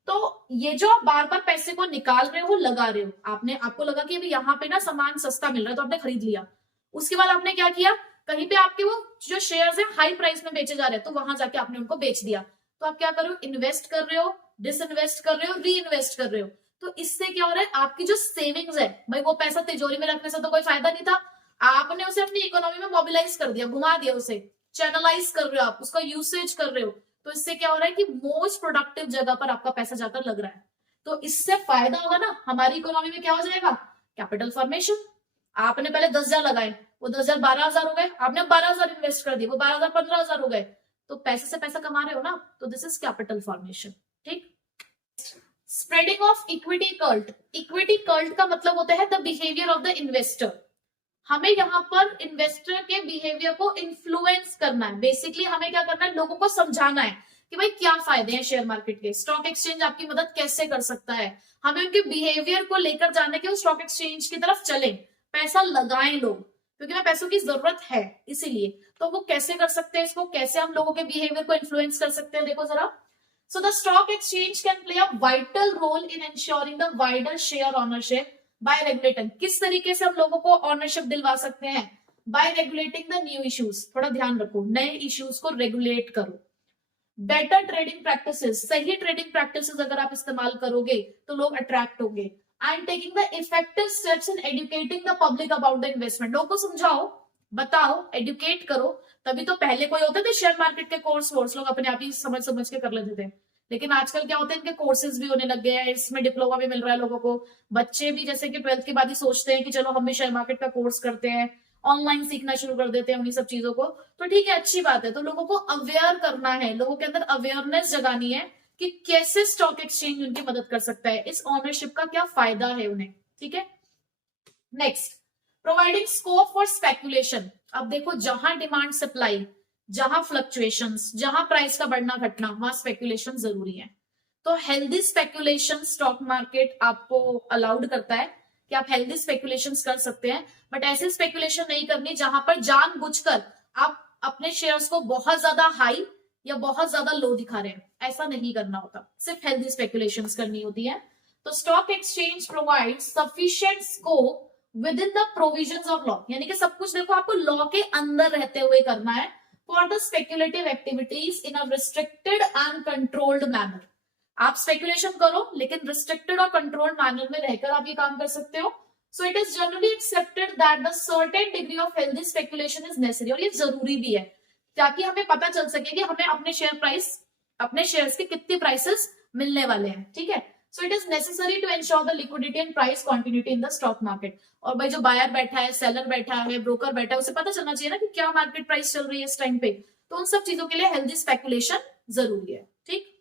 तो ये जो आप बार बार पैसे को निकाल रहे हो, लगा रहे हो, आपको लगा कि अभी यहाँ पे ना सामान सस्ता मिल रहा है तो आपने खरीद लिया। उसके बाद आपने क्या किया, कहीं पे आपके वो जो शेयर्स है हाई प्राइस में बेचे जा रहे हैं तो वहां जाके आपने उनको बेच दिया। तो आप क्या कर रहे हो, इन्वेस्ट कर रहे हो, डिसइन्वेस्ट कर रहे हो, री इन्वेस्ट कर रहे हो। तो इससे क्या हो रहा है, आपकी जो सेविंग्स है भाई, वो पैसा तिजोरी में रखने से तो कोई फायदा नहीं था, आपने उसे अपनी इकोनॉमी में मोबिलाइज कर दिया, घुमा दिया, उसे चैनलाइज कर रहे हो, आप उसका यूसेज कर रहे हो। तो इससे क्या हो रहा है कि मोस्ट प्रोडक्टिव जगह पर आपका पैसा जाकर लग रहा है। तो इससे फायदा होगा ना, हमारी इकोनॉमी में क्या हो जाएगा, कैपिटल फॉर्मेशन। आपने पहले 10,000 लगाए, वो 10,000 12,000 हो गए, आपने 12,000 इन्वेस्ट कर दिए, वो 12,000 15,000 हो गए। तो पैसे से पैसा कमा रहे हो ना, तो दिस इज कैपिटल फॉर्मेशन। ठीक, spreading of equity cult. Equity cult का मतलब होता है the behaviour of the investor. हमें यहाँ पर इन्वेस्टर के बिहेवियर को इन्फ्लुएंस करना है। बेसिकली हमें क्या करना है, लोगों को समझाना है कि भाई क्या फायदे हैं शेयर मार्केट के, स्टॉक एक्सचेंज आपकी मदद कैसे कर सकता है। हमें उनके बिहेवियर को लेकर जाने के स्टॉक एक्सचेंज की तरफ चलें, पैसा लगाएं लोग, क्योंकि ना पैसों की जरूरत है इसीलिए। तो वो कैसे कर सकते हैं इसको, कैसे हम लोगों के बिहेवियर को इन्फ्लुएंस कर सकते हैं, देखो जरा। So the stock exchange can play a vital role in ensuring the wider share ownership by regulating. किस तरीके से हम लोगों को ऑनरशिप दिलवा सकते हैं? By regulating the new issues. थोड़ा ध्यान रखो, नए इश्यूज को रेगुलेट करो. बेटर ट्रेडिंग प्रैक्टिसेस, सही ट्रेडिंग प्रैक्टिसेस अगर आप इस्तेमाल करोगे तो लोग अट्रैक्ट होंगे. And taking the effective steps in educating the public about the investment. लोगों को समझाओ, बताओ, एजुकेट करो. तभी तो पहले कोई होते थे शेयर मार्केट के कोर्स लोग अपने आप ही समझ समझ के कर लेते थे. लेकिन आजकल क्या होता है, इनके कोर्सेज भी होने लग गए हैं, इसमें डिप्लोमा भी मिल रहा है लोगों को. बच्चे भी जैसे कि 12th के बाद ही सोचते हैं कि चलो हम भी शेयर मार्केट का कोर्स करते हैं, ऑनलाइन सीखना शुरू कर देते हैं उन्हीं सब चीजों को. तो ठीक है, अच्छी बात है. तो लोगों को अवेयर करना है, लोगों के अंदर अवेयरनेस जगानी है कि कैसे स्टॉक एक्सचेंज उनकी मदद कर सकता है, इस ऑनरशिप का क्या फायदा है उन्हें. ठीक है. Next, providing scope for speculation. अब देखो, जहां डिमांड सप्लाई, जहां फ्लक्चुएशंस, जहां प्राइस का बढ़ना घटना, वहां स्पेकुलेशन जरूरी है. तो हेल्दी स्पेकुलेशन स्टॉक मार्केट आपको अलाउड करता है कि आप हेल्दी स्पेकुलेशन कर सकते हैं. बट ऐसे स्पेकुलेशन नहीं करनी जहां पर जानबूझकर आप अपने शेयर्स को बहुत ज्यादा हाई या बहुत ज्यादा लो दिखा रहे हैं. ऐसा नहीं करना होता, सिर्फ हेल्दी स्पेकुलेशन करनी होती है. तो stock exchange provide sufficient scope with in the provisions of law. यानी कि सब कुछ देखो आपको लॉ के अंदर रहते हुए करना है. For the speculative activities in a restricted and controlled manner. आप स्पेकुलेशन करो लेकिन रिस्ट्रिक्टेड और कंट्रोल्ड मैनर में रहकर आप ये काम कर सकते हो. सो it is generally accepted that the certain degree of healthy speculation is necessary. और ये जरूरी भी है ताकि हमें पता चल सके कि हमें अपने शेयर प्राइस, अपने शेयर्स के कितने प्राइसेस मिलने वाले हैं. ठीक है. So it is necessary to ensure the liquidity and price continuity in the stock market. और भाई जो बायर बैठा है, सेलर बैठा है, ब्रोकर बैठा है, उसे पता चलना चाहिए ना कि क्या मार्केट प्राइस चल रही है इस टाइम पे. तो उन सब चीजों के लिए हेल्दी स्पेकुलेशन जरूरी है. ठीक.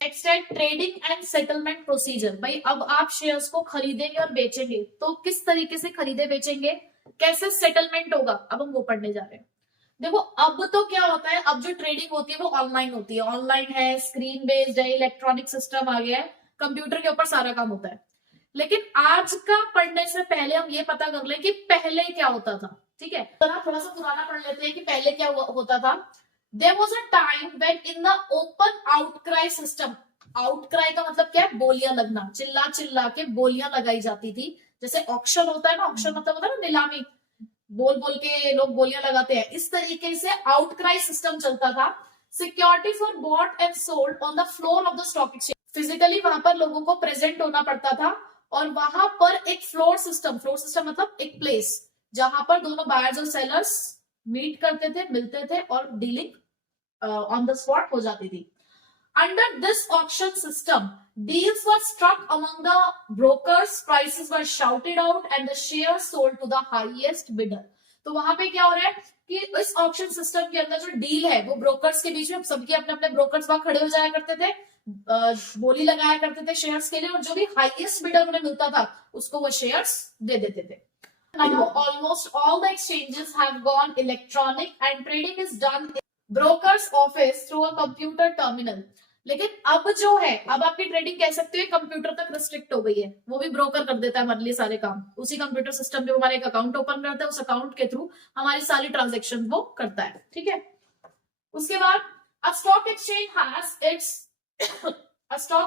नेक्स्ट है ट्रेडिंग एंड सेटलमेंट प्रोसीजर. भाई अब आप शेयर्स को खरीदेंगे और बेचेंगे तो किस तरीके से खरीदे बेचेंगे, कैसे सेटलमेंट होगा, अब हम वो पढ़ने जा रहे हैं. देखो अब तो क्या होता है, अब जो ट्रेडिंग होती है वो ऑनलाइन होती है. ऑनलाइन है, स्क्रीन बेस्ड है, इलेक्ट्रॉनिक सिस्टम आ गया है, कंप्यूटर के ऊपर सारा काम होता है. लेकिन आज का पढ़ने से पहले हम ये पता कर लें कि पहले क्या होता था. ठीक है. थोड़ा सा पुराना पढ़ लेते हैं कि पहले क्या होता था. There was a time when in the open outcry system, outcry का मतलब क्या है, बोलियां लगना, चिल्ला चिल्ला के बोलियां लगाई जाती थी. जैसे ऑक्शन होता है ना, ऑक्शन मतलब होता है ना नीलामी, बोल बोल के लोग बोलियां लगाते हैं. इस तरीके से आउटक्राई सिस्टम चलता था. Securities were bought and sold on the floor of the stock exchange. Physically वहां पर लोगों को प्रेजेंट होना पड़ता था और वहां पर एक फ्लोर सिस्टम मतलब एक प्लेस जहां पर दोनों बायर्स और सेलर्स मीट करते थे, मिलते थे और डीलिंग ऑन द स्पॉट हो जाती थी. Under this auction system deals were struck among the brokers, prices were shouted out and the shares sold to the highest bidder. तो वहां पे क्या हो रहा है कि इस ऑक्शन सिस्टम के अंदर जो डील है वो ब्रोकर्स के बीच में, सबके अपने अपने ब्रोकर्स वहां खड़े हो जाया करते थे, बोली लगाया करते थे शेयर्स के लिए, और जो भी हाईएस्ट बिडर उन्हें मिलता था उसको वो शेयर्स दे देते थे. Now almost all the exchanges have gone electronic and trading is done in broker's office through a computer terminal. लेकिन अब जो है, अब आपकी ट्रेडिंग कह सकते हो कंप्यूटर तक रिस्ट्रिक्ट हो गई है. वो भी ब्रोकर कर देता है हमारे लिए सारे काम. उसी कंप्यूटर सिस्टम पे हमारा एक अकाउंट ओपन करता है, उस अकाउंट के थ्रू हमारी सारी ट्रांजेक्शन वो करता है. ठीक है. उसके बाद a stock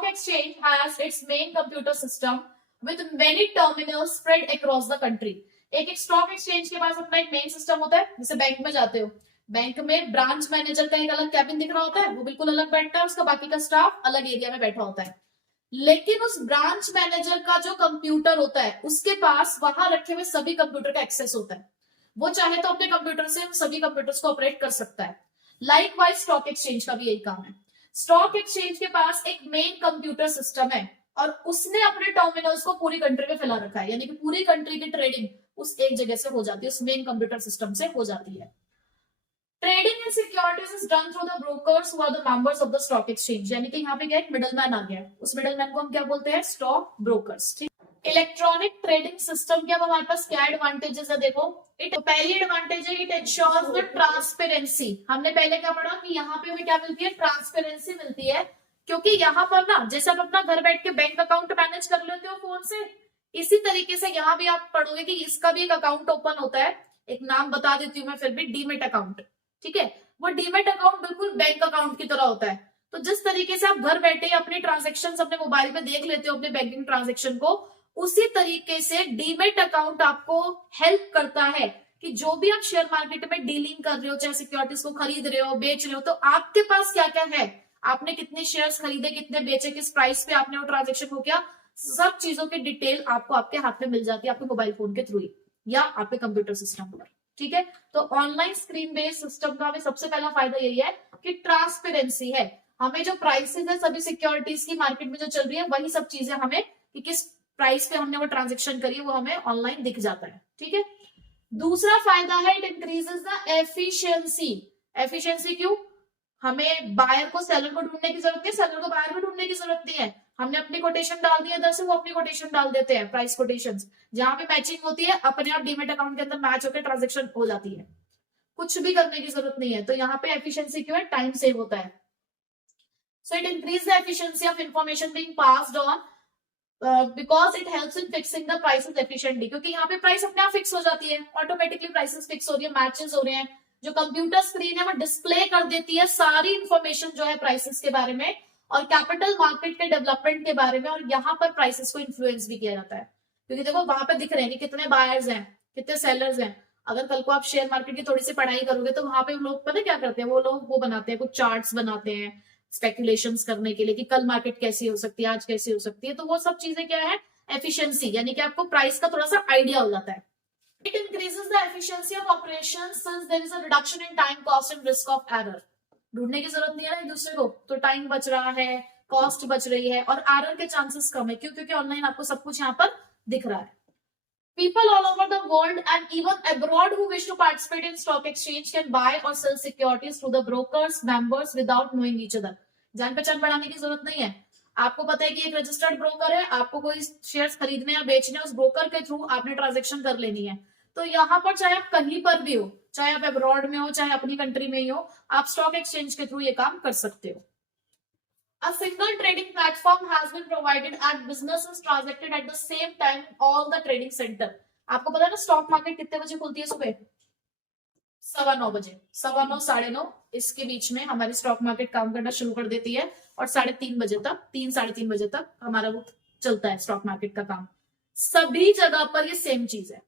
exchange has its main computer system with many terminals spread across the country. एक स्टॉक एक्सचेंज के पास अपना एक मेन सिस्टम होता है. जैसे बैंक में जाते हो, बैंक में ब्रांच मैनेजर का एक अलग कैबिन दिख रहा होता है, वो बिल्कुल अलग बैठता है, उसका बाकी का स्टाफ अलग एरिया में बैठा होता है. लेकिन उस ब्रांच मैनेजर का जो कंप्यूटर होता है उसके पास वहां रखे हुए सभी कंप्यूटर का एक्सेस होता है. वो चाहे तो अपने कंप्यूटर से उन सभी कंप्यूटर्स को ऑपरेट कर सकता है. लाइकवाइज स्टॉक एक्सचेंज का भी यही काम है. स्टॉक एक्सचेंज के पास एक मेन कंप्यूटर सिस्टम है और उसने अपने टर्मिनल्स को पूरी कंट्री में फैला रखा है. यानी कि पूरी कंट्री की ट्रेडिंग उस एक जगह से हो जाती है, उस मेन कंप्यूटर सिस्टम से हो जाती है. Trading in securities is done through the brokers who are the members of the stock exchange. यानी कि यहाँ पे क्या एक मिडलमैन आ गया, उस मिडलमैन को हम क्या बोलते हैं, स्टॉक ब्रोकर्स. ठीक. इलेक्ट्रॉनिक ट्रेडिंग सिस्टम के अब हमारे पास क्या एडवांटेजेस है, देखो. पहली एडवांटेज है इट इंश्योर्स द ट्रांसपेरेंसी. हमने पहले क्या पढ़ा कि यहाँ पे हमें क्या मिलती है, ट्रांसपेरेंसी मिलती है. क्योंकि यहाँ पर ना जैसे आप अपना घर बैठ के बैंक अकाउंट मैनेज कर लेते हो फोन से, इसी तरीके से यहाँ भी आप पढ़ोगे कि इसका भी एक अकाउंट ओपन होता है. एक नाम बता देती हूँ मैं फिर भी, डीमेट अकाउंट. ठीक है. वो डीमेट अकाउंट बिल्कुल बैंक अकाउंट की तरह होता है. तो जिस तरीके से आप घर बैठे अपने ट्रांजेक्शन अपने मोबाइल में देख लेते हो अपने बैंकिंग ट्रांजेक्शन को, उसी तरीके से डीमेट अकाउंट आपको हेल्प करता है कि जो भी आप शेयर मार्केट में डीलिंग कर रहे हो, चाहे सिक्योरिटीज को खरीद रहे हो, बेच रहे हो, तो आपके पास क्या क्या है, आपने कितने शेयर्स खरीदे, कितने बेचे, किस प्राइस पे आपने वो ट्रांजेक्शन को किया, सब चीजों की डिटेल आपको आपके हाथ में मिल जाती है आपके मोबाइल फोन के थ्रू ही या आपके कंप्यूटर सिस्टम पर। ठीक है, तो ऑनलाइन स्क्रीन बेस्ड सिस्टम का हमें सबसे पहला फायदा यही है कि ट्रांसपेरेंसी है। हमें जो प्राइसेस है सभी सिक्योरिटीज की मार्केट में जो चल रही है वही सब चीजें हमें कि किस प्राइस पे हमने वो ट्रांजेक्शन करी है वो हमें ऑनलाइन दिख जाता है। ठीक है, दूसरा फायदा है it increases the efficiency. Efficiency क्यों? हमें बायर को सेलर को ढूंढने की जरूरत नहीं है, सेलर को बायर को ढूंढने की जरूरत नहीं है। हमने अपनी कोटेशन डाल दी है इधर से, वो अपनी कोटेशन डाल देते हैं, प्राइस कोटेशन जहां पे मैचिंग होती है अपने आप डीमेट अकाउंट के अंदर मैच होकर ट्रांजेक्शन हो जाती है, कुछ भी करने की जरूरत नहीं है। तो यहाँ पे एफिशिएंसी क्यों है? टाइम सेव होता है। So it increase the efficiency of information being passed on because it helps in fixing the prices efficiently, क्योंकि यहाँ पे प्राइस अपने आप फिक्स हो जाती है, ऑटोमेटिकली प्राइसेस फिक्स हो रही है, मैचेस हो रहे हैं। जो कंप्यूटर स्क्रीन है वो डिस्प्ले कर देती है सारी इंफॉर्मेशन जो है प्राइसेस के बारे में और कैपिटल मार्केट के डेवलपमेंट के बारे में, और यहाँ पर प्राइसेस को इन्फ्लुएंस भी किया जाता है, क्योंकि देखो वहां पर दिख रहे हैं कि कितने बायर्स हैं, कितने सेलर्स हैं। अगर कल को आप शेयर मार्केट की थोड़ी सी पढ़ाई करोगे तो वहां पे लोग पता क्या करते हैं, वो लोग वो बनाते हैं, कुछ चार्ट्स बनाते हैं स्पेकुलेशंस करने के लिए कि कल मार्केट कैसी हो सकती है, आज कैसी हो सकती है। तो वो सब चीजें क्या है? एफिशिएंसी, यानी कि आपको प्राइस का थोड़ा सा आइडिया हो जाता है। It increases the efficiency of operations since there is a reduction in time, cost and risk of error. ढूंढने की जरूरत नहीं है ना एक दूसरे को, तो टाइम बच रहा है, कॉस्ट बच रही है और एरर के चांसेस कम है। क्यों? क्योंकि ऑनलाइन आपको सब कुछ यहाँ पर दिख रहा है। People all over the world and even abroad who wish to participate in stock exchange can buy or sell securities through the brokers members without knowing each other। जान पहचान बढ़ाने की जरूरत नहीं है। आपको पता है कि एक रजिस्टर्ड ब्रोकर है, आपको कोई शेयर्स खरीदने या बेचने, उस ब्रोकर के थ्रू आपने ट्रांजेक्शन कर लेनी है। तो यहाँ पर चाहे आप कहीं पर भी हो, चाहे आप अब्रॉड में हो, चाहे अपनी कंट्री में ही हो, आप स्टॉक एक्सचेंज के थ्रू ये काम कर सकते हो। A single trading platform has been provided and businesses transacted at the same time all the trading center। आपको पता है ना स्टॉक मार्केट कितने बजे खुलती है? सुबह 9:15 बजे, 9:15 9:30 इसके बीच में हमारी स्टॉक मार्केट काम करना शुरू कर देती है और 3:30 बजे तक, 3 साढ़े 3 बजे तक हमारा वो चलता है स्टॉक मार्केट का काम। सभी जगह पर ये सेम चीज है।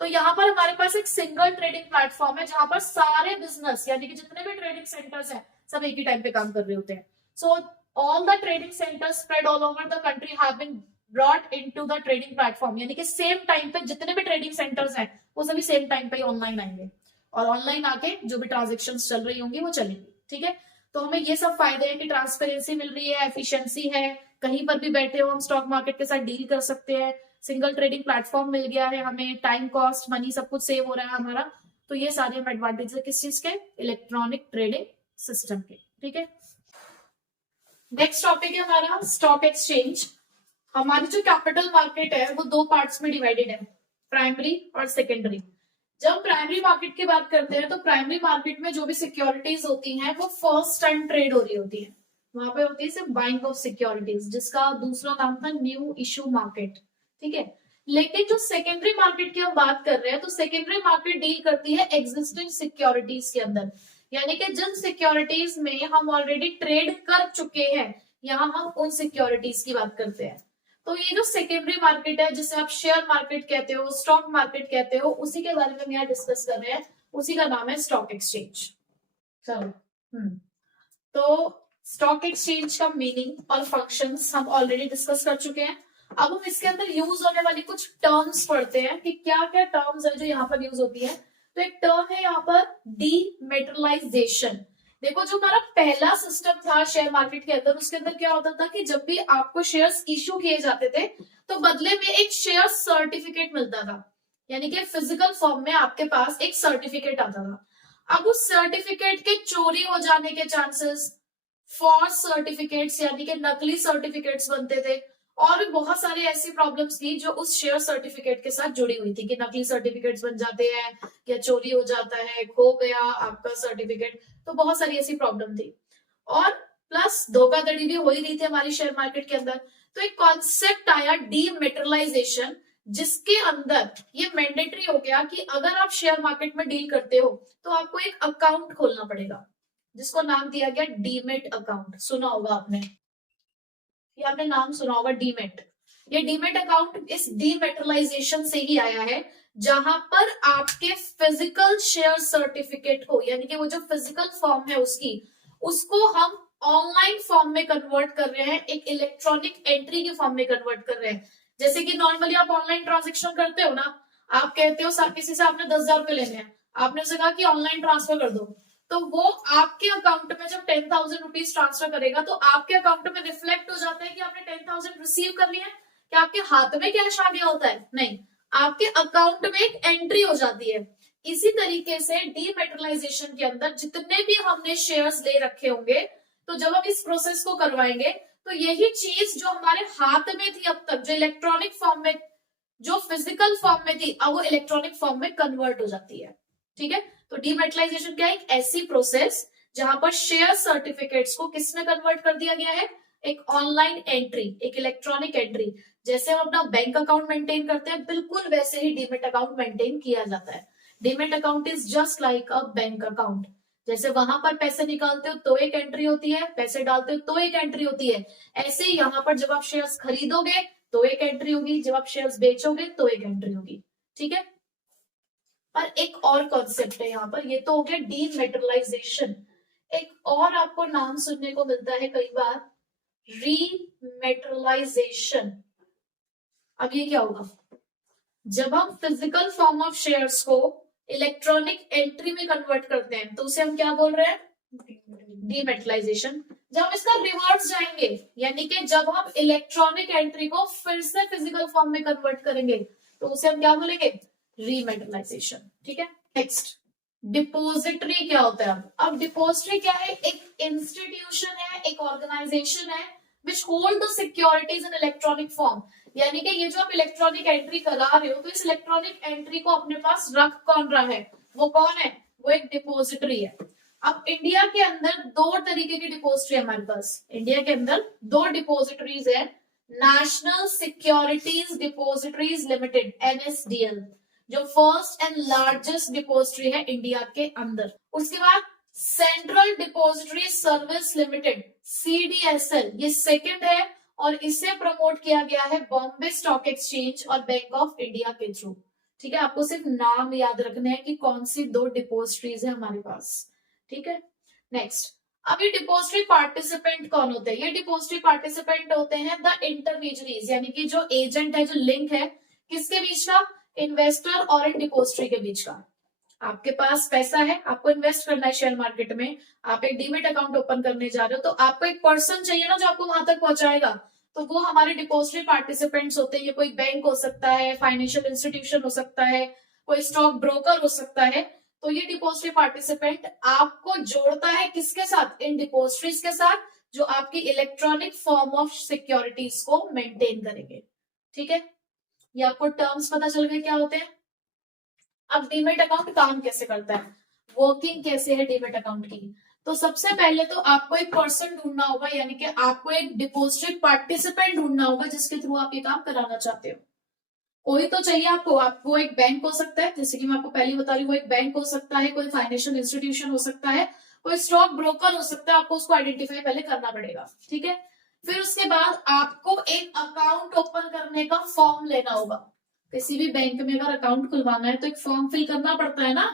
तो यहाँ पर हमारे पास एक सिंगल ट्रेडिंग प्लेटफॉर्म है जहां पर सारे बिजनेस यानी कि जितने भी ट्रेडिंग सेंटर्स हैं सब एक ही टाइम पे काम कर रहे होते हैं। So all the trading centers spread all over the country have been brought into the trading platform, यानी कि सेम टाइम पे जितने भी ट्रेडिंग सेंटर्स हैं वो सभी सेम टाइम पे ऑनलाइन आएंगे और ऑनलाइन आके जो भी ट्रांजेक्शन्स चल रही होंगी वो चलेंगी। ठीक है, तो हमें ये सब फायदे हैं कि ट्रांसपेरेंसी मिल रही है, एफिशिएंसी है, कहीं पर भी बैठे हो हम स्टॉक मार्केट के साथ डील कर सकते हैं, सिंगल ट्रेडिंग प्लेटफॉर्म मिल गया है हमें, टाइम कॉस्ट मनी सब कुछ सेव हो रहा है हमारा। तो ये सारे हम एडवांटेज है किस चीज के? इलेक्ट्रॉनिक ट्रेडिंग सिस्टम के। ठीक है, नेक्स्ट टॉपिक है हमारा स्टॉक एक्सचेंज। हमारी जो कैपिटल मार्केट है वो 2 पार्ट्स में डिवाइडेड है, प्राइमरी और सेकेंडरी। जब प्राइमरी मार्केट की बात करते हैं तो प्राइमरी मार्केट में जो भी सिक्योरिटीज होती हैं वो फर्स्ट टाइम ट्रेड हो रही होती है, वहां पे होती है सिर्फ बाइंग ऑफ सिक्योरिटीज, जिसका दूसरा नाम था न्यू इशू मार्केट। ठीक है, लेकिन जो सेकेंडरी मार्केट की हम बात कर रहे हैं तो सेकेंडरी मार्केट डील करती है एग्जिस्टिंग सिक्योरिटीज के अंदर, यानी कि जिन सिक्योरिटीज में हम ऑलरेडी ट्रेड कर चुके हैं यहां हम उन सिक्योरिटीज की बात करते हैं। तो ये जो सेकेंडरी मार्केट है जिसे आप शेयर मार्केट कहते हो, स्टॉक मार्केट कहते हो, उसी के बारे में हम यहाँ डिस्कस कर रहे हैं, उसी का नाम है स्टॉक एक्सचेंज। चलो तो स्टॉक एक्सचेंज का मीनिंग और फंक्शंस हम ऑलरेडी डिस्कस कर चुके हैं। अब हम इसके अंदर यूज होने वाली कुछ टर्म्स पढ़ते हैं कि क्या क्या टर्म्स है जो यहाँ पर यूज होती है। तो एक टर्म है यहाँ पर डीमेटलाइजेशन। देखो जो हमारा पहला सिस्टम था शेयर मार्केट के अंदर, उसके अंदर क्या होता था कि जब भी आपको शेयर्स इश्यू किए जाते थे तो बदले में एक शेयर सर्टिफिकेट मिलता था, यानी कि फिजिकल फॉर्म में आपके पास एक सर्टिफिकेट आता था। अब उस सर्टिफिकेट के चोरी हो जाने के चांसेस, फॉल्स सर्टिफिकेट्स यानी कि नकली सर्टिफिकेट्स बनते थे, और भी बहुत सारी ऐसी प्रॉब्लम्स थी जो उस शेयर सर्टिफिकेट के साथ जुड़ी हुई थी कि नकली सर्टिफिकेट्स बन जाते हैं या चोरी हो जाता है, खो गया आपका सर्टिफिकेट, तो बहुत सारी ऐसी प्रॉब्लम थी। और प्लस धोखाधड़ी भी हो ही रही थी हमारी शेयर मार्केट के अंदर। तो एक कॉन्सेप्ट आया डीमेटलाइजेशन, जिसके अंदर ये मैंडेटरी हो गया कि अगर आप शेयर मार्केट में डील करते हो तो आपको एक अकाउंट खोलना पड़ेगा। जिसको नाम दिया गया डीमेट अकाउंट। सुना होगा आपने, ये आपने नाम सुना होगा डीमेट। ये डीमेट अकाउंट इस डीमेटलाइजेशन से ही आया है, जहां पर आपके फिजिकल शेयर सर्टिफिकेट हो, यानी कि वो जो फिजिकल फॉर्म है उसको हम ऑनलाइन फॉर्म में कन्वर्ट कर रहे हैं, एक इलेक्ट्रॉनिक एंट्री के फॉर्म में कन्वर्ट कर रहे हैं। जैसे कि नॉर्मली आप ऑनलाइन ट्रांजेक्शन करते हो ना, आप कहते हो सर किसी से आपने 10,000 रुपए लेने हैं, आपने उसे कहा कि ऑनलाइन ट्रांसफर कर दो, तो वो आपके अकाउंट में जब 10,000 रुपीज ट्रांसफर करेगा तो आपके अकाउंट में रिफ्लेक्ट हो जाता है कि आपने 10,000 रिसीव कर लिया है। क्या आपके हाथ में कैश आ गया होता है? नहीं, आपके अकाउंट में एक एंट्री हो जाती है। इसी तरीके से डीमेटलाइजेशन के अंदर जितने भी हमने शेयर्स ले रखे होंगे, तो जब हम इस प्रोसेस को करवाएंगे तो यही चीज जो हमारे हाथ में थी अब तक, जो इलेक्ट्रॉनिक फॉर्म में, जो फिजिकल फॉर्म में थी, अब वो इलेक्ट्रॉनिक फॉर्म में कन्वर्ट हो जाती है। ठीक है, तो डीमेटलाइजेशन क्या है? एक ऐसी प्रोसेस जहां पर शेयर सर्टिफिकेट्स को किस में कन्वर्ट कर दिया गया है? एक ऑनलाइन एंट्री, एक इलेक्ट्रॉनिक एंट्री। जैसे हम अपना बैंक अकाउंट मेंटेन करते हैं, बिल्कुल वैसे ही डीमेट अकाउंट मेंटेन किया जाता है। Demat account is just like a bank account. जैसे वहां पर पैसे निकालते हो तो एक एंट्री होती है, पैसे डालते हो तो एक एंट्री होती है, ऐसे ही यहाँ पर जब आप शेयर्स खरीदोगे तो एक एंट्री होगी, जब आप शेयर्स बेचोगे तो एक एंट्री होगी। ठीक है, पर एक और कॉन्सेप्ट है यहाँ पर, ये तो हो गया डीमेटलाइजेशन। एक और आपको नाम सुनने को मिलता है कई बार, रीमेटलाइजेशन। अब ये क्या होगा? जब हम फिजिकल फॉर्म ऑफ शेयर्स को इलेक्ट्रॉनिक एंट्री में कन्वर्ट करते हैं तो उसे हम क्या बोल रहे हैं? डीमेटलाइजेशन। जब हम इसका रिवर्स जाएंगे, यानी कि जब हम इलेक्ट्रॉनिक एंट्री को फिर से फिजिकल फॉर्म में कन्वर्ट करेंगे तो उसे हम क्या बोलेंगे? रीमेटलाइजेशन। ठीक है, नेक्स्ट डिपोजिटरी क्या होता है? अब डिपोजिटरी क्या है? एक इंस्टीट्यूशन है, एक ऑर्गेनाइजेशन है which hold the securities in electronic form. यानी कि ये जो आप इलेक्ट्रॉनिक एंट्री करा रहे हो, तो इस इलेक्ट्रॉनिक एंट्री को अपने पास रख कौन रहा है? वो कौन है? वो एक डिपोजिटरी है। अब इंडिया के अंदर दो तरीके की डिपोजिटरी है हमारे पास। इंडिया के अंदर दो डिपोजिटरीज है, नेशनल सिक्योरिटीज डिपोजिटरीज लिमिटेड, NSDL, जो फर्स्ट एंड लार्जेस्ट डिपोजिटरी है इंडिया के अंदर। उसके बाद central depository service limited, CDSL, ये सेकंड है और इसे प्रमोट किया गया है बॉम्बे स्टॉक एक्सचेंज और बैंक ऑफ इंडिया के थ्रू। ठीक है, आपको सिर्फ नाम याद रखने हैं कि कौन सी दो डिपोजिटरीज है हमारे पास। ठीक है, नेक्स्ट, अब ये डिपोजिटरी पार्टिसिपेंट कौन होते हैं? ये डिपोजिटरी पार्टिसिपेंट होते हैं द इंटरमीडियरीज, यानी कि जो एजेंट है, जो लिंक है किसके बीच का? इन्वेस्टर और इन डिपोजिटरी के बीच का। आपके पास पैसा है, आपको इन्वेस्ट करना है शेयर मार्केट में, आप एक डीमेट अकाउंट ओपन करने जा रहे हो, तो आपको एक पर्सन चाहिए ना जो आपको वहां तक पहुंचाएगा, तो वो हमारे डिपोजिटरी पार्टिसिपेंट्स होते हैं। ये कोई बैंक हो सकता है, फाइनेंशियल इंस्टीट्यूशन हो सकता है, कोई स्टॉक ब्रोकर हो सकता है। तो ये डिपोजिटरी पार्टिसिपेंट आपको जोड़ता है किसके साथ? इन डिपोजिटरीज के साथ, जो आपकी इलेक्ट्रॉनिक फॉर्म ऑफ सिक्योरिटीज को मेंटेन करेंगे। ठीक है, ये आपको टर्म्स पता चल गए क्या होते हैं। अब डीमेट अकाउंट काम कैसे करता है, वर्किंग कैसे है डीमेट अकाउंट की? तो सबसे पहले तो आपको एक पर्सन ढूंढना होगा, यानी कि आपको एक डिपोजिटरी पार्टिसिपेंट ढूंढना होगा जिसके थ्रू आप ये काम कराना चाहते हो। कोई तो चाहिए आपको। आपको एक बैंक हो सकता है, जैसे कि मैं आपको पहले बता रही हूँ, वो एक बैंक हो सकता है, कोई फाइनेंशियल इंस्टीट्यूशन हो सकता है, कोई स्टॉक ब्रोकर हो सकता है। आपको उसको आइडेंटिफाई पहले करना पड़ेगा। ठीक है, फिर उसके बाद आपको एक अकाउंट ओपन करने का फॉर्म लेना होगा। किसी भी बैंक में अगर अकाउंट खुलवाना है तो एक फॉर्म फिल करना पड़ता है ना,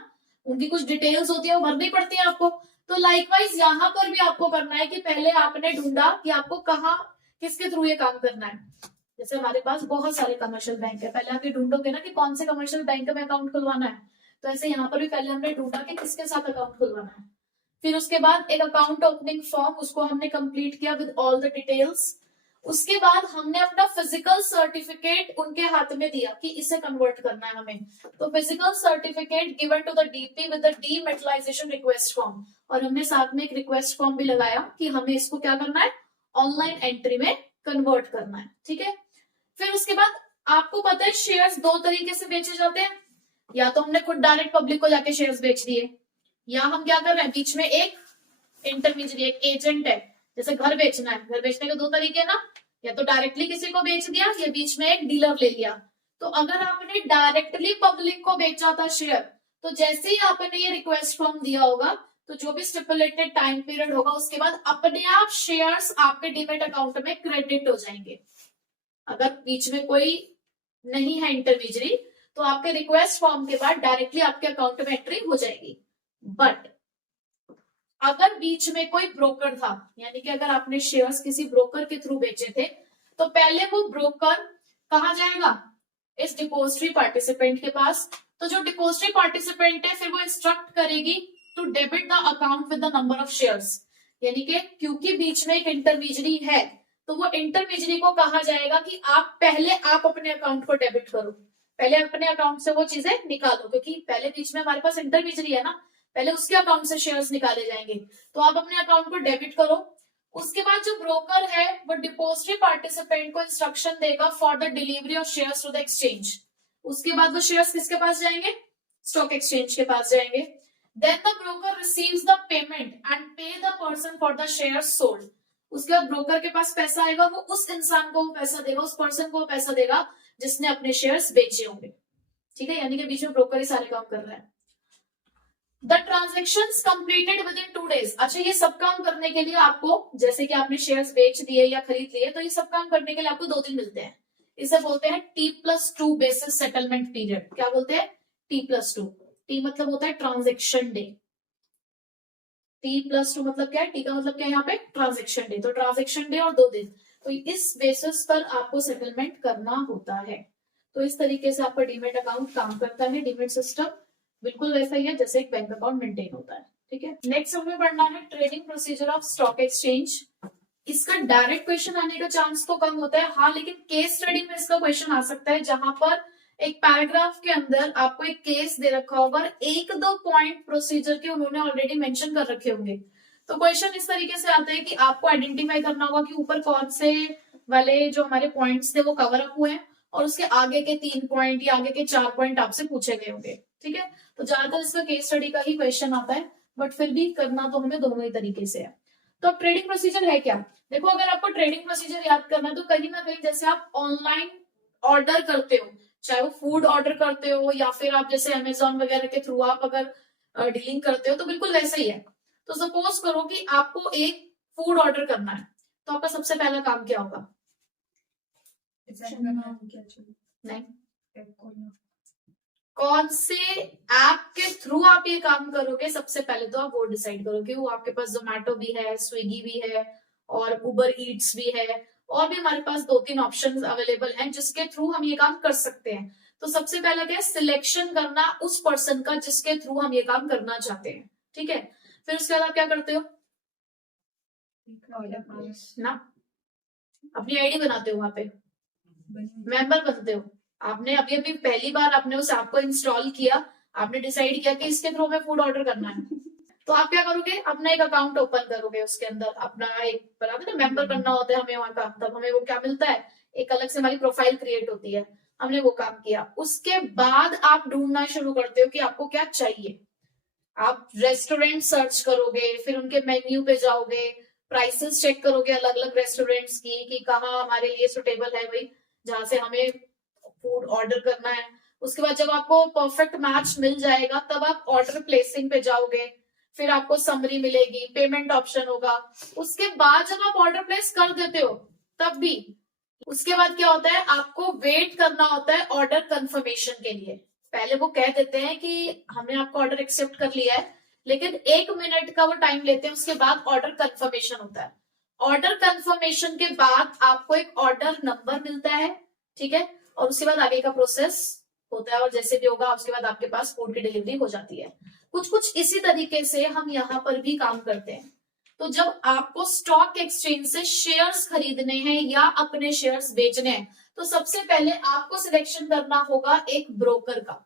उनकी कुछ डिटेल्स होती है, वो भरनी पड़ती है आपको। तो लाइकवाइज यहाँ पर भी आपको करना है कि पहले आपने ढूंढा कि आपको कहाँ, किसके थ्रू ये काम करना है। जैसे हमारे पास बहुत सारे कमर्शियल बैंक है, पहले आप ये ढूंढोगे ना कि कौन से कमर्शियल बैंक में अकाउंट खुलवाना है, तो ऐसे यहाँ पर भी पहले हमने ढूंढा कि किसके साथ अकाउंट खुलवाना है। फिर उसके बाद एक अकाउंट ओपनिंग फॉर्म, उसको हमने कंप्लीट किया विद ऑल द डिटेल्स। उसके बाद हमने अपना फिजिकल सर्टिफिकेट उनके हाथ में दिया कि इसे कन्वर्ट करना है हमें। तो physical certificate given to the DP with the dematerialisation request form, और हमने साथ में एक रिक्वेस्ट फॉर्म भी लगाया कि हमें इसको क्या करना है? ऑनलाइन एंट्री में कन्वर्ट करना है। ठीक है, फिर उसके बाद आपको पता है शेयर्स दो तरीके से बेचे जाते हैं, या तो हमने खुद डायरेक्ट पब्लिक को जाके शेयर्स बेच दिए, या हम क्या कर रहे हैं, बीच में एक इंटरमीडिएट, एक एजेंट है। जैसे घर बेचना है, घर बेचने के दो तरीके ना, या तो डायरेक्टली किसी को बेच दिया या बीच में एक डीलर ले लिया। तो अगर आपने डायरेक्टली पब्लिक को बेचा था शेयर, तो जैसे ही आपने ये रिक्वेस्ट फॉर्म दिया होगा तो जो भी स्टिपुलेटेड टाइम पीरियड होगा उसके बाद अपने आप शेयर्स आपके डीमेट अकाउंट में क्रेडिट हो जाएंगे। अगर बीच में कोई नहीं है इंटरमीडियरी तो आपके रिक्वेस्ट फॉर्म के बाद डायरेक्टली आपके अकाउंट में एंट्री हो जाएगी। बट अगर बीच में कोई ब्रोकर था, यानी कि अगर आपने शेयर्स किसी ब्रोकर के थ्रू बेचे थे, तो पहले वो ब्रोकर कहाँ जाएगा, इस डिपोजिटरी पार्टिसिपेंट के पास। तो जो डिपोजिटरी पार्टिसिपेंट है फिर वो इंस्ट्रक्ट करेगी to debit the account with the number of shares, यानी कि क्योंकि बीच में एक इंटरमीडियरी है तो वो इंटरमीडियरी को कहा जाएगा कि आप अपने अकाउंट को डेबिट करो, पहले अपने अकाउंट से वो चीजें निकालो, क्योंकि पहले बीच में हमारे पास इंटरमीडियरी है ना, पहले उसके अकाउंट से शेयर्स निकाले जाएंगे, तो आप अपने अकाउंट को डेबिट करो। उसके बाद जो ब्रोकर है वो डिपोजिटरी पार्टिसिपेंट को इंस्ट्रक्शन देगा for the delivery of shares to the exchange. उसके बाद वो शेयर्स किसके पास जाएंगे, स्टॉक एक्सचेंज के पास जाएंगे। Then the broker receives the payment and pay the person for the shares sold. उसके बाद ब्रोकर के पास पैसा आएगा, वो उस इंसान को पैसा देगा, उस पर्सन को पैसा देगा जिसने अपने शेयर्स बेचे होंगे। ठीक है, यानी कि बीच में ब्रोकर ही सारे काम कर रहा है। The transactions completed with in 2 days। अच्छा, ये सब काम करने के लिए आपको, जैसे कि आपने शेयर्स बेच दिए या खरीद लिए, तो ये सब काम करने के लिए आपको 2 दिन मिलते हैं। इसे बोलते हैं T+2 बेसिस सेटलमेंट पीरियड। क्या बोलते हैं, T+2। T मतलब होता है ट्रांजेक्शन डे, T+2 मतलब क्या है, T का मतलब क्या है यहाँ पे, ट्रांजेक्शन डे। तो ट्रांजेक्शन डे और 2 दिन, तो इस बेसिस पर आपको सेटलमेंट करना होता है। तो इस तरीके से आपका डीमेट अकाउंट काम करता है। डीमेट सिस्टम बिल्कुल वैसा ही है जैसे एक बैंक अकाउंट मेंटेन होता है। ठीक है, नेक्स्ट हमें पढ़ना है trading procedure of stock exchange. इसका डायरेक्ट क्वेश्चन आने का चांस तो कम होता है, हाँ, लेकिन केस स्टडी में इसका क्वेश्चन आ सकता है, जहां पर एक पैराग्राफ के अंदर आपको एक केस दे रखा होगा और 1-2 पॉइंट प्रोसीजर के उन्होंने ऑलरेडी मेंशन कर रखे होंगे। तो क्वेश्चन इस तरीके से आता है कि आपको आइडेंटिफाई करना होगा कि ऊपर कौन से वाले जो हमारे पॉइंट्स थे वो कवर अप हुए हैं, और उसके आगे के 3 पॉइंट या आगे के 4 पॉइंट आपसे पूछे गए होंगे। ठीक है, तो ज्यादातर इसका केस स्टडी का ही क्वेश्चन आता है, बट फिर भी करना तो हमें दोनों ही तरीके से है। तो ट्रेडिंग प्रोसीजर है क्या, देखो, अगर आपको ट्रेडिंग प्रोसीजर याद करना है तो कहीं ना कहीं जैसे आप ऑनलाइन ऑर्डर करते हो, चाहे वो फूड ऑर्डर करते हो या फिर आप जैसे अमेजोन वगैरह के थ्रू आप अगर डीलिंग करते हो, तो बिल्कुल वैसा ही है। तो सपोज करो कि आपको एक फूड ऑर्डर करना है, तो आपका सबसे पहला काम क्या होगा, नहीं, कौन से ऐप के थ्रू आप ये काम करोगे, सबसे पहले तो आप वो डिसाइड करोगे। वो आपके पास जोमेटो भी है, स्विगी भी है और उबर ईट्स भी है, और भी हमारे पास 2-3 ऑप्शंस अवेलेबल हैं जिसके थ्रू हम ये काम कर सकते हैं। तो सबसे पहला क्या है, सिलेक्शन करना उस पर्सन का जिसके थ्रू हम ये काम करना चाहते हैं। ठीक है, फिर उसके बाद आप क्या करते हो ना, अपनी आईडी बनाते हो, वहां पे मेंबर बनते हो। आपने अभी अभी पहली बार आपने उस ऐप को इंस्टॉल किया, आपने डिसाइड किया कि इसके थ्रू हमें फूड ऑर्डर करना है, तो आप क्या करोगे, अपना एक अकाउंट ओपन करोगे, उसके अंदर अपना एक बराबर ना मेंबर बनना होता है हमें वहां का, तब हमें वो क्या मिलता है, एक अलग से हमारी प्रोफाइल क्रिएट होती है। हमने वो काम किया, उसके बाद आप ढूंढना शुरू करते हो कि आपको क्या चाहिए। आप रेस्टोरेंट सर्च करोगे, फिर उनके मेन्यू पे जाओगे, प्राइसेस चेक करोगे अलग अलग रेस्टोरेंट्स की कि कहाँ हमारे लिए सुटेबल है भाई, जहां से हमें फूड ऑर्डर करना है। उसके बाद जब आपको परफेक्ट मैच मिल जाएगा तब आप ऑर्डर प्लेसिंग पे जाओगे, फिर आपको समरी मिलेगी, पेमेंट ऑप्शन होगा। उसके बाद जब आप ऑर्डर प्लेस कर देते हो तब भी उसके बाद क्या होता है, आपको वेट करना होता है ऑर्डर कंफर्मेशन के लिए। पहले वो कह देते हैं कि हमने आपका ऑर्डर एक्सेप्ट कर लिया है, लेकिन 1 मिनट का वो टाइम लेते हैं, उसके बाद ऑर्डर कंफर्मेशन होता है। ऑर्डर कंफर्मेशन के बाद आपको एक ऑर्डर नंबर मिलता है, ठीक है, और उसके बाद आगे का प्रोसेस होता है, और जैसे भी होगा उसके बाद आपके पास फूड की डिलीवरी हो जाती है। कुछ कुछ इसी तरीके से हम यहाँ पर भी काम करते हैं। तो जब आपको स्टॉक एक्सचेंज से शेयर्स खरीदने हैं या अपने शेयर्स बेचने हैं, तो सबसे पहले आपको सिलेक्शन करना होगा एक ब्रोकर का।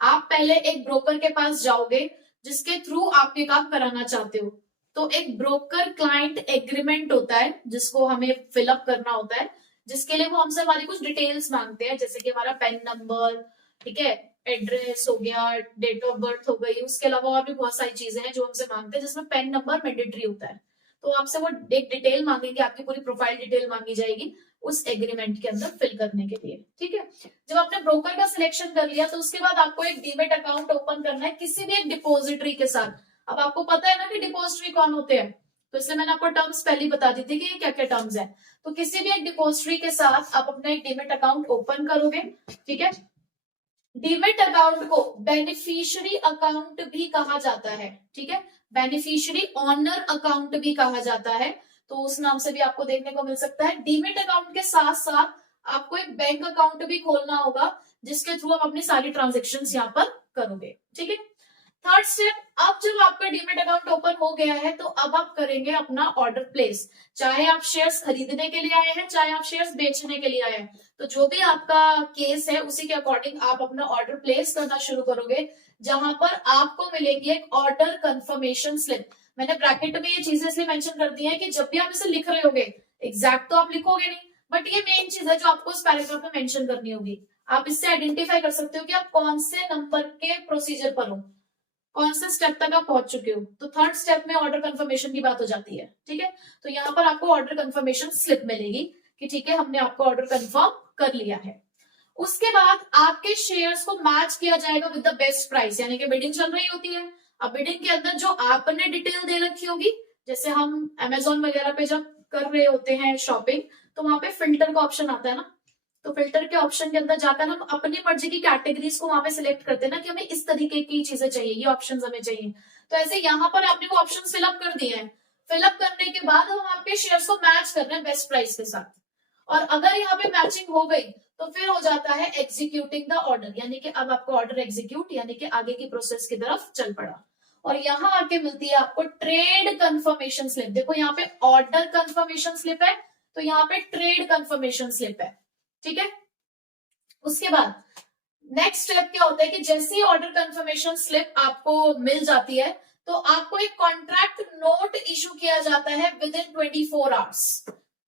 आप पहले एक ब्रोकर के पास जाओगे जिसके थ्रू आप ये काम कराना चाहते हो। तो एक ब्रोकर क्लाइंट एग्रीमेंट होता है जिसको हमें फिलअप करना होता है, जिसके लिए वो हमसे हमारी कुछ डिटेल्स मांगते हैं, जैसे कि हमारा पैन नंबर, ठीक है, एड्रेस हो गया, डेट ऑफ बर्थ हो गई, उसके अलावा और भी बहुत सारी चीजें हैं जो हमसे मांगते हैं, जिसमें पैन नंबर मैंडेटरी होता है। तो आपसे वो एक डिटेल मांगेंगे, आपकी पूरी प्रोफाइल डिटेल मांगी जाएगी उस एग्रीमेंट के अंदर फिल करने के लिए। ठीक है, जब आपने ब्रोकर का सिलेक्शन कर लिया तो उसके बाद आपको एक डीमेट अकाउंट ओपन करना है किसी भी एक डिपोजिटरी के साथ। अब आपको पता है ना कि डिपोजिटरी कौन होते हैं, तो इसलिए मैंने आपको टर्म्स पहले ही बता दी थी कि ये क्या क्या टर्म्स है। तो किसी भी एक डिपोजिटरी के साथ आप अपना एक डीमेट अकाउंट ओपन करोगे, ठीक है। डीमेट अकाउंट को बेनिफिशियरी अकाउंट भी कहा जाता है, ठीक है, बेनिफिशियरी ऑनर अकाउंट भी कहा जाता है, तो उस नाम से भी आपको देखने को मिल सकता है। डीमेट अकाउंट के साथ साथ आपको एक बैंक अकाउंट भी खोलना होगा जिसके थ्रू आप अपनी सारी ट्रांजेक्शन्स यहाँ पर करोगे, ठीक है। थर्ड स्टेप, अब जब आपका डीमेट अकाउंट ओपन हो गया है तो अब आप करेंगे अपना ऑर्डर प्लेस, चाहे आप शेयर्स खरीदने के लिए आए हैं चाहे आप शेयर्स बेचने के लिए आए हैं, तो जो भी आपका केस है उसी के अकॉर्डिंग आप अपना ऑर्डर प्लेस करना शुरू करोगे, जहां पर आपको मिलेगी एक ऑर्डर कंफर्मेशन स्लिप। मैंने ब्रैकेट में ये चीजें इसलिए मेंशन कर दी है कि जब भी आप इसे लिख रहे होगे, एग्जैक्ट तो आप लिखोगे नहीं, बट ये मेन चीज है जो आपको इस पैराग्राफ में मेंशन करनी होगी। आप इससे आइडेंटिफाई कर सकते हो कि आप कौन से नंबर के प्रोसीजर पर हो, कौन से स्टेप तक आप पहुंच चुके हो। तो थर्ड स्टेप में ऑर्डर कंफर्मेशन की बात हो जाती है, ठीक है। तो यहाँ पर आपको ऑर्डर कंफर्मेशन स्लिप मिलेगी कि ठीक है हमने आपको ऑर्डर कंफर्म कर लिया है। उसके बाद आपके शेयर्स को मैच किया जाएगा विद द बेस्ट प्राइस, यानी कि बिडिंग चल रही होती है। अब बिडिंग के अंदर जो आपने डिटेल दे रखी होगी, जैसे हम अमेजोन वगैरह पे जब कर रहे होते हैं शॉपिंग, तो वहां पे फिल्टर का ऑप्शन आता है ना, तो फिल्टर के ऑप्शन के अंदर जाकर हम अपनी मर्जी की कैटेगरीज को वहां पे सिलेक्ट करते हैं ना कि हमें इस तरीके की चीजें चाहिए, ये ऑप्शंस हमें चाहिए। तो ऐसे यहाँ पर आपने वो ऑप्शन फिलअप कर दिए हैं, फिलअप करने के बाद हम आपके शेयर्स को मैच कर रहे हैं बेस्ट प्राइस के साथ, और अगर यहाँ पे मैचिंग हो गई तो फिर हो जाता है एग्जीक्यूटिंग द ऑर्डर, यानी कि अब आपको ऑर्डर एग्जीक्यूट यानी कि आगे की प्रोसेस की तरफ चल पड़ा। और यहाँ आके मिलती है आपको ट्रेड कंफर्मेशन स्लिप। देखो यहाँ पे ऑर्डर कंफर्मेशन स्लिप है, तो यहाँ पे ट्रेड कंफर्मेशन स्लिप है, ठीक है। उसके बाद नेक्स्ट स्टेप क्या होता है कि जैसे ही ऑर्डर कंफर्मेशन स्लिप आपको मिल जाती है तो आपको एक कॉन्ट्रैक्ट नोट इशू किया जाता है विद इन 24 आवर्स,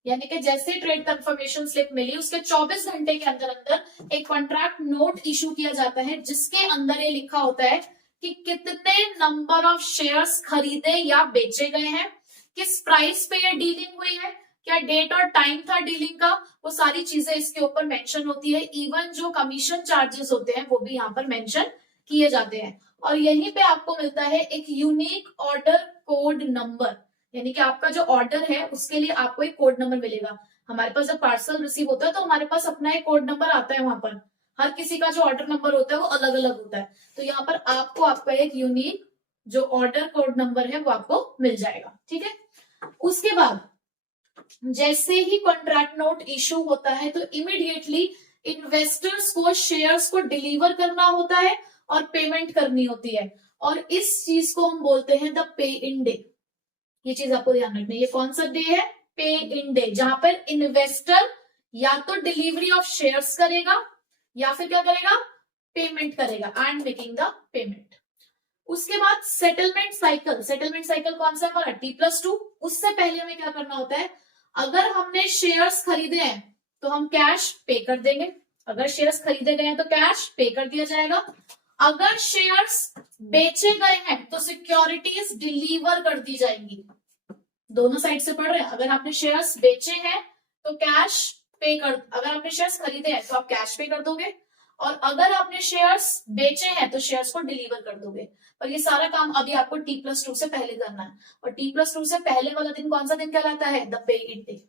यानी कि जैसे ट्रेड कंफर्मेशन स्लिप मिली उसके 24 घंटे के अंदर अंदर एक कॉन्ट्रैक्ट नोट इशू किया जाता है, जिसके अंदर ये लिखा होता है कि कितने नंबर ऑफ शेयर्स खरीदे या बेचे गए हैं, किस प्राइस पे ये डीलिंग हुई है, क्या डेट और टाइम था डीलिंग का, वो सारी चीजें इसके ऊपर मेंशन होती है। इवन जो कमीशन चार्जेस होते हैं वो भी यहाँ पर मेंशन किए जाते हैं। और यहीं पे आपको मिलता है एक यूनिक ऑर्डर कोड नंबर, यानी कि आपका जो ऑर्डर है उसके लिए आपको एक कोड नंबर मिलेगा। हमारे पास जब पार्सल रिसीव होता है तो हमारे पास अपना एक कोड नंबर आता है, वहां पर हर किसी का जो ऑर्डर नंबर होता है वो अलग अलग होता है, तो यहाँ पर आपको आपका एक यूनिक जो ऑर्डर कोड नंबर है वो आपको मिल जाएगा, ठीक है। उसके बाद जैसे ही कॉन्ट्रैक्ट नोट इशू होता है तो इमीडिएटली इन्वेस्टर्स को शेयर्स को डिलीवर करना होता है और पेमेंट करनी होती है, और इस चीज को हम बोलते हैं द पे इन डे। ये चीज आपको ध्यान रखनी है, ये कौन सा डे है, पे इन डे, जहां पर इन्वेस्टर या तो डिलीवरी ऑफ शेयर्स करेगा या फिर क्या करेगा, पेमेंट करेगा, एंड मेकिंग द पेमेंट। उसके बाद सेटलमेंट साइकिल, सेटलमेंट साइकिल कौन सा हमारा T+2। उससे पहले हमें क्या करना होता है, अगर हमने शेयर्स खरीदे हैं तो हम कैश पे कर देंगे, अगर शेयर्स खरीदे गए हैं तो कैश पे कर दिया जाएगा, अगर शेयर्स बेचे गए हैं तो सिक्योरिटीज डिलीवर कर दी जाएंगी। दोनों साइड से पढ़ रहे हैं, अगर आपने शेयर्स बेचे हैं तो कैश पे कर, अगर आपने शेयर्स खरीदे हैं तो आप कैश पे कर दोगे, और अगर आपने शेयर्स बेचे हैं तो शेयर्स को डिलीवर कर दोगे। और ये सारा काम अभी आपको T+2 से पहले करना है, और T+2 से पहले वाला दिन कौन सा दिन कहलाता है, द पे इन डे।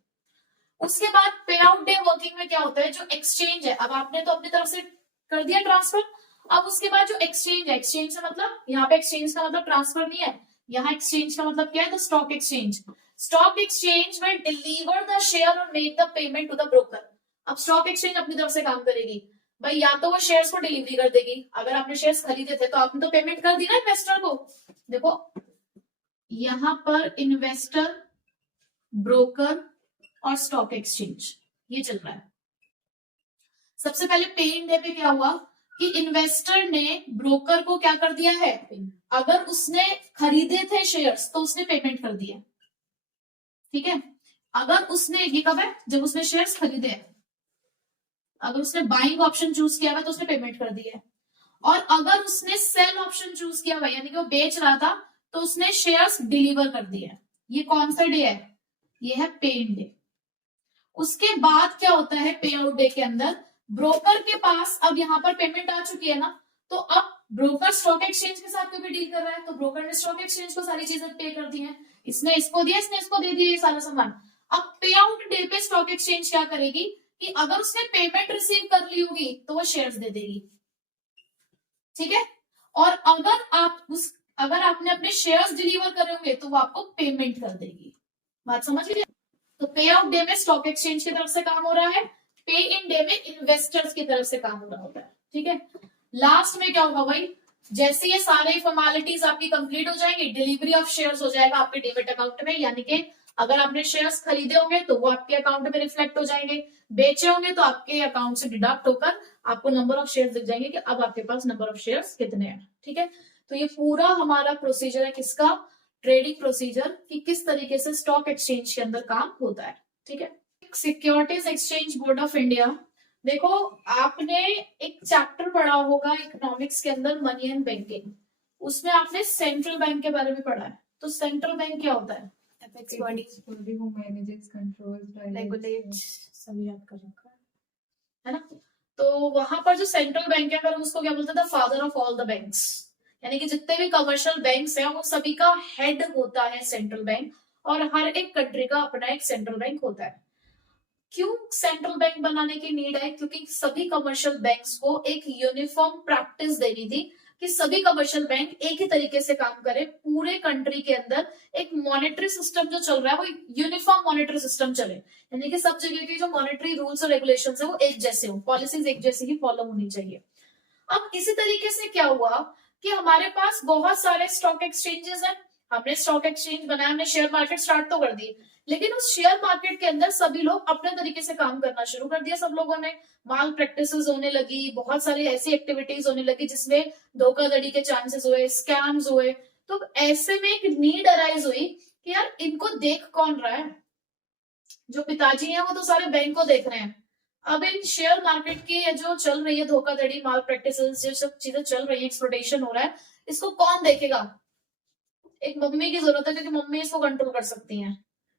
उसके बाद पे आउट डे वर्किंग में क्या होता है, जो एक्सचेंज है, अब आपने तो अपनी तरफ से कर दिया ट्रांसफर, अब उसके बाद जो एक्सचेंज है, एक्सचेंज से मतलब यहाँ पे एक्सचेंज का मतलब ट्रांसफर नहीं है, यहाँ एक्सचेंज का मतलब क्या है, the stock exchange. Stock exchange में डिलीवर द शेयर और make the payment to the broker. अब स्टॉक एक्सचेंज अपनी तरफ से काम करेगी भाई, या तो वो शेयर्स को डिलीवरी कर देगी, अगर आपने शेयर्स खरीदे थे तो आपने तो पेमेंट कर दी ना इन्वेस्टर को। देखो यहां पर इन्वेस्टर, ब्रोकर और स्टॉक एक्सचेंज ये चल रहा है। सबसे पहले पे इन डे पे क्या हुआ कि इन्वेस्टर ने ब्रोकर को क्या कर दिया है, अगर उसने खरीदे थे शेयर्स तो उसने पेमेंट कर दिया, ठीक है। अगर उसने, ये कब है, जब उसने शेयर्स खरीदे हैं, अगर उसने बाइंग ऑप्शन चूज किया हुआ तो उसने पेमेंट कर दी है, और अगर उसने सेल ऑप्शन चूज किया हुआ यानी कि वो बेच रहा था तो उसने शेयर्स डिलीवर कर दिए। ये कौन सा डे है, ये है पे इन डे। उसके बाद क्या होता है पे आउट डे के अंदर, ब्रोकर के पास अब यहां पर पेमेंट आ चुकी है ना, तो अब ब्रोकर स्टॉक एक्सचेंज के साथ भी डील कर रहा है, तो ब्रोकर ने स्टॉक एक्सचेंज को सारी चीजें पे कर दी है, इसने इसको दिया, इसने इसको दे दिया ये सारा सामान। अब पे आउट डे पे स्टॉक एक्सचेंज क्या करेगी कि अगर उसने पेमेंट रिसीव कर ली होगी तो वो शेयर्स दे देगी, ठीक है। और अगर आपने अपने शेयर्स डिलीवर करे होंगे तो वो आपको पेमेंट कर देगी। बात समझ गए? तो पे आउट डे में स्टॉक एक्सचेंज की तरफ से काम हो रहा है, पे इन डे में इन्वेस्टर्स की तरफ से काम हो रहा होता है, ठीक है। लास्ट में क्या होगा भाई, जैसे ये सारे फॉर्मेलिटीज आपकी कंप्लीट हो जाएंगी, डिलीवरी ऑफ शेयर्स हो जाएगा आपके डेबिट अकाउंट में, यानी कि अगर आपने शेयर्स खरीदे होंगे तो वो आपके अकाउंट में रिफ्लेक्ट हो जाएंगे, बेचे होंगे तो आपके अकाउंट से डिडक्ट होकर आपको नंबर ऑफ शेयर्स दिख जाएंगे कि अब आपके पास नंबर ऑफ शेयर्स कितने हैं, ठीक है। तो ये पूरा हमारा प्रोसीजर है किसका, ट्रेडिंग प्रोसीजर, कि किस तरीके से स्टॉक एक्सचेंज के अंदर काम होता है, ठीक है। Securities exchange board of India, देखो आपने एक चैप्टर पढ़ा होगा इकोनॉमिक्स के अंदर, मनी एंड बैंकिंग, उसमें आपने सेंट्रल बैंक के बारे में पढ़ा है। तो सेंट्रल बैंक क्या होता है, apex body who manages controls regulates, सभी याद कर रखा है ना। तो वहां पर जो सेंट्रल बैंक है, अगर उसको क्या बोलते थे, father of all the banks, यानी कि जितने भी कमर्शियल बैंक्स हैं वो सभी का हेड होता है सेंट्रल बैंक, और हर एक कंट्री का अपना एक सेंट्रल बैंक होता है। क्यों सेंट्रल बैंक बनाने की नीड है, क्योंकि सभी कमर्शियल बैंक्स को एक यूनिफॉर्म प्रैक्टिस देनी थी कि सभी कमर्शियल बैंक एक ही तरीके से काम करे, पूरे कंट्री के अंदर एक मॉनेटरी सिस्टम जो चल रहा है वो यूनिफॉर्म मॉनेटरी सिस्टम चले, यानी कि सब जगह के जो मॉनेटरी रूल्स और रेगुलेशंस है वो एक जैसे हो, पॉलिसीज एक जैसी ही फॉलो होनी चाहिए। अब इसी तरीके से क्या हुआ कि हमारे पास बहुत सारे स्टॉक एक्सचेंजेस हैं, हमने स्टॉक एक्सचेंज बनाया, हमने शेयर मार्केट स्टार्ट तो कर दी, लेकिन उस शेयर मार्केट के अंदर सभी लोग अपने तरीके से काम करना शुरू कर दिया, सब लोगों ने माल प्रैक्टिसेस होने लगी, बहुत सारी ऐसी एक्टिविटीज होने लगी जिसमें धोखाधड़ी के चांसेस हुए, स्कैम्स हुए। तो ऐसे में एक नीड अराइज हुई कि यार इनको देख कौन रहा है, जो पिताजी हैं वो तो सारे बैंक को देख रहे हैं, अब इन शेयर मार्केट की जो चल रही है धोखाधड़ी, माल प्रैक्टिसेस, जो सब चीजें चल रही है, एक्सप्लॉइटेशन हो रहा है, इसको कौन देखेगा। एक मम्मी की जरूरत है क्योंकि मम्मी इसको कंट्रोल कर सकती हैं।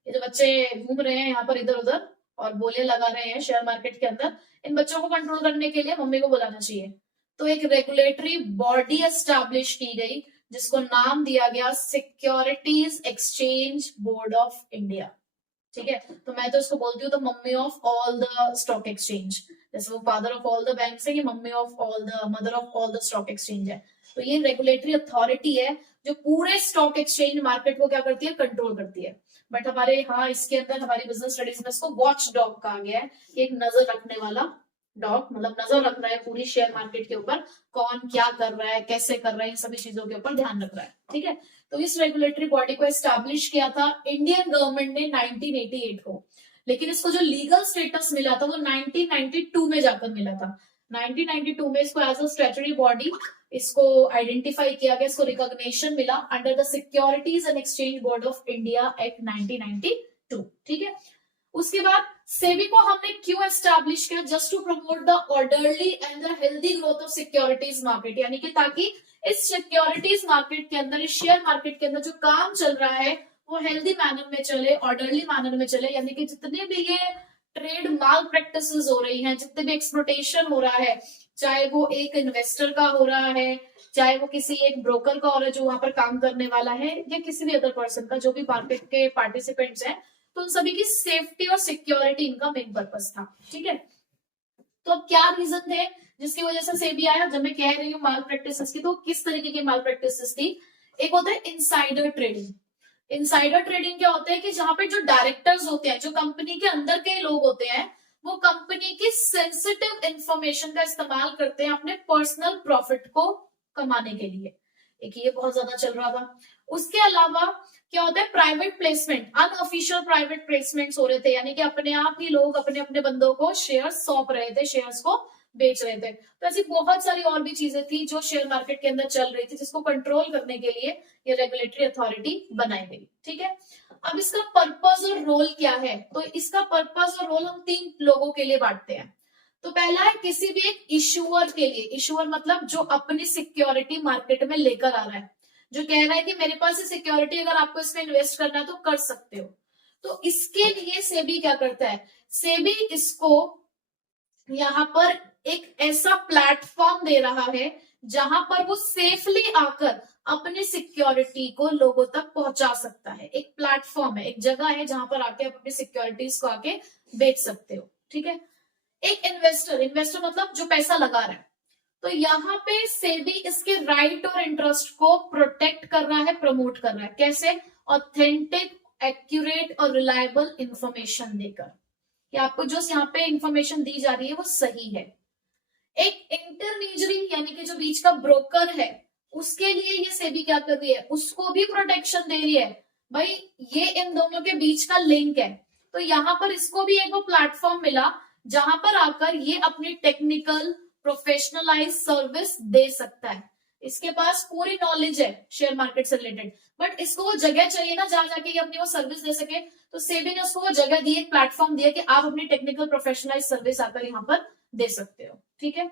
ये जो बच्चे घूम रहे हैं यहाँ पर इधर उधर और बोलियां लगा रहे हैं शेयर मार्केट के अंदर, इन बच्चों को कंट्रोल करने के लिए मम्मी को बुलाना चाहिए। तो एक रेगुलेटरी बॉडी एस्टैब्लिश की गई जिसको नाम दिया गया securities exchange board of India, ठीक है। तो मैं तो इसको बोलती हूँ the mummy of all the stock exchange, जैसे वो father of all the bank है, ये mummy of all the, mother of all the stock exchange है। तो ये रेगुलेटरी अथॉरिटी है जो पूरे स्टॉक एक्सचेंज मार्केट को क्या करती है, कंट्रोल करती है। बट हमारे यहाँ इसके अंदर हमारी बिजनेस स्टडीज में इसको वॉच डॉग कहा गया है, एक नजर रखने वाला डॉग, मतलब नजर रख रहा है पूरी शेयर मार्केट के ऊपर, कौन क्या कर रहा है, कैसे कर रहा है, इन सभी चीजों के ऊपर ध्यान रख रहा है, ठीक है। तो इस रेगुलेटरी बॉडी को एस्टैब्लिश किया था इंडियन गवर्नमेंट ने 1988 को, लेकिन इसको जो लीगल स्टेटस मिला था वो 1992 में जाकर मिला था। 1992 में इसको एज अ स्टैट्यूटरी बॉडी इसको आइडेंटिफाई किया गया, इसको रिकॉग्निशन मिला under the securities and exchange board of India act 1992, ठीक है। उसके बाद सेबी को हमने क्यों एस्टैब्लिश किया, just to promote the orderly and the healthy growth of securities market, यानी कि ताकि इस सिक्योरिटीज मार्केट के अंदर, इस शेयर मार्केट के अंदर जो काम चल रहा है वो हेल्दी मैनर में चले, ऑर्डरली मैनर में चले, यानी कि जितने भी ये ट्रेड माल प्रैक्टिसेस हो रही हैं, जितने भी एक्सप्लोटेशन हो रहा है, चाहे वो एक इन्वेस्टर का हो रहा है, चाहे वो किसी एक ब्रोकर का हो रहा है जो वहां पर काम करने वाला है, या किसी भी अदर पर्सन का, जो भी मार्केट के पार्टिसिपेंट्स हैं, तो उन सभी की सेफ्टी और सिक्योरिटी इनका मेन पर्पस था, ठीक है। तो अब क्या रीजन थे जिसकी वजह से सेबी आया, जब मैं कह रही हूँ माल प्रैक्टिसेस की, तो किस तरीके की माल प्रैक्टिसेस थी। एक होता है इनसाइडर ट्रेडिंग। इनसाइडर ट्रेडिंग क्या होता है कि जहां पे जो डायरेक्टर्स होते हैं, जो कंपनी के अंदर के लोग होते हैं, वो कंपनी की सेंसिटिव इंफॉर्मेशन का इस्तेमाल करते हैं अपने पर्सनल प्रॉफिट को कमाने के लिए। एक ये बहुत ज्यादा चल रहा था। उसके अलावा क्या होता है, private placement, unofficial private placements हो रहे थे, यानी कि अपने आप ही लोग अपने अपने बंदों को शेयर्स सौंप रहे थे, शेयर्स को बेच रहे थे। तो ऐसी बहुत सारी और भी चीजें थी जो शेयर मार्केट के अंदर चल रही थी, जिसको कंट्रोल करने के लिए ये रेगुलेटरी अथॉरिटी बनाई गई, ठीक है। अब इसका पर्पस और रोल क्या है, तो इसका पर्पस और रोल हम 3 लोगों के लिए बांटते हैं। तो पहला है किसी भी एक इशूअर के लिए, इशूअर मतलब जो अपनी सिक्योरिटी मार्केट में लेकर आ रहा है, जो कह रहा है कि मेरे पास ये सिक्योरिटी, अगर आपको इसमें इन्वेस्ट करना है तो कर सकते हो। तो इसके लिए सेबी क्या करता है, सेबी इसको यहाँ पर एक ऐसा प्लेटफॉर्म दे रहा है जहां पर वो सेफली आकर अपनी सिक्योरिटी को लोगों तक पहुंचा सकता है। एक प्लेटफॉर्म है, एक जगह है जहां पर आके आप अपनी सिक्योरिटीज को आके बेच सकते हो। ठीक है। एक इन्वेस्टर, इन्वेस्टर मतलब जो पैसा लगा रहा है, तो यहाँ पे सेबी इसके राइट और इंटरेस्ट को प्रोटेक्ट कर रहा है, प्रमोट कर रहा है। कैसे? ऑथेंटिक, एक्यूरेट और रिलायबल इंफॉर्मेशन देकर कि आपको जो यहाँ पे इंफॉर्मेशन दी जा रही है वो सही है। एक इंटरमीडियरी यानी कि जो बीच का ब्रोकर है, उसके लिए ये सेबी क्या कर रही है, उसको भी प्रोटेक्शन दे रही है। भाई ये इन दोनों के बीच का लिंक है, तो यहाँ पर इसको भी एक वो प्लेटफॉर्म मिला जहां पर आकर ये अपनी टेक्निकल प्रोफेशनलाइज सर्विस दे सकता है। इसके पास पूरी नॉलेज है शेयर मार्केट से रिलेटेड, बट इसको वो जगह चाहिए ना जहां जाके ये अपनी वो सर्विस दे सके। तो सेबी ने उसको वो जगह दी, एक प्लेटफॉर्म दिया कि आप अपनी टेक्निकल प्रोफेशनलाइज सर्विस आकर यहाँ पर दे सकते हो। ठीक है,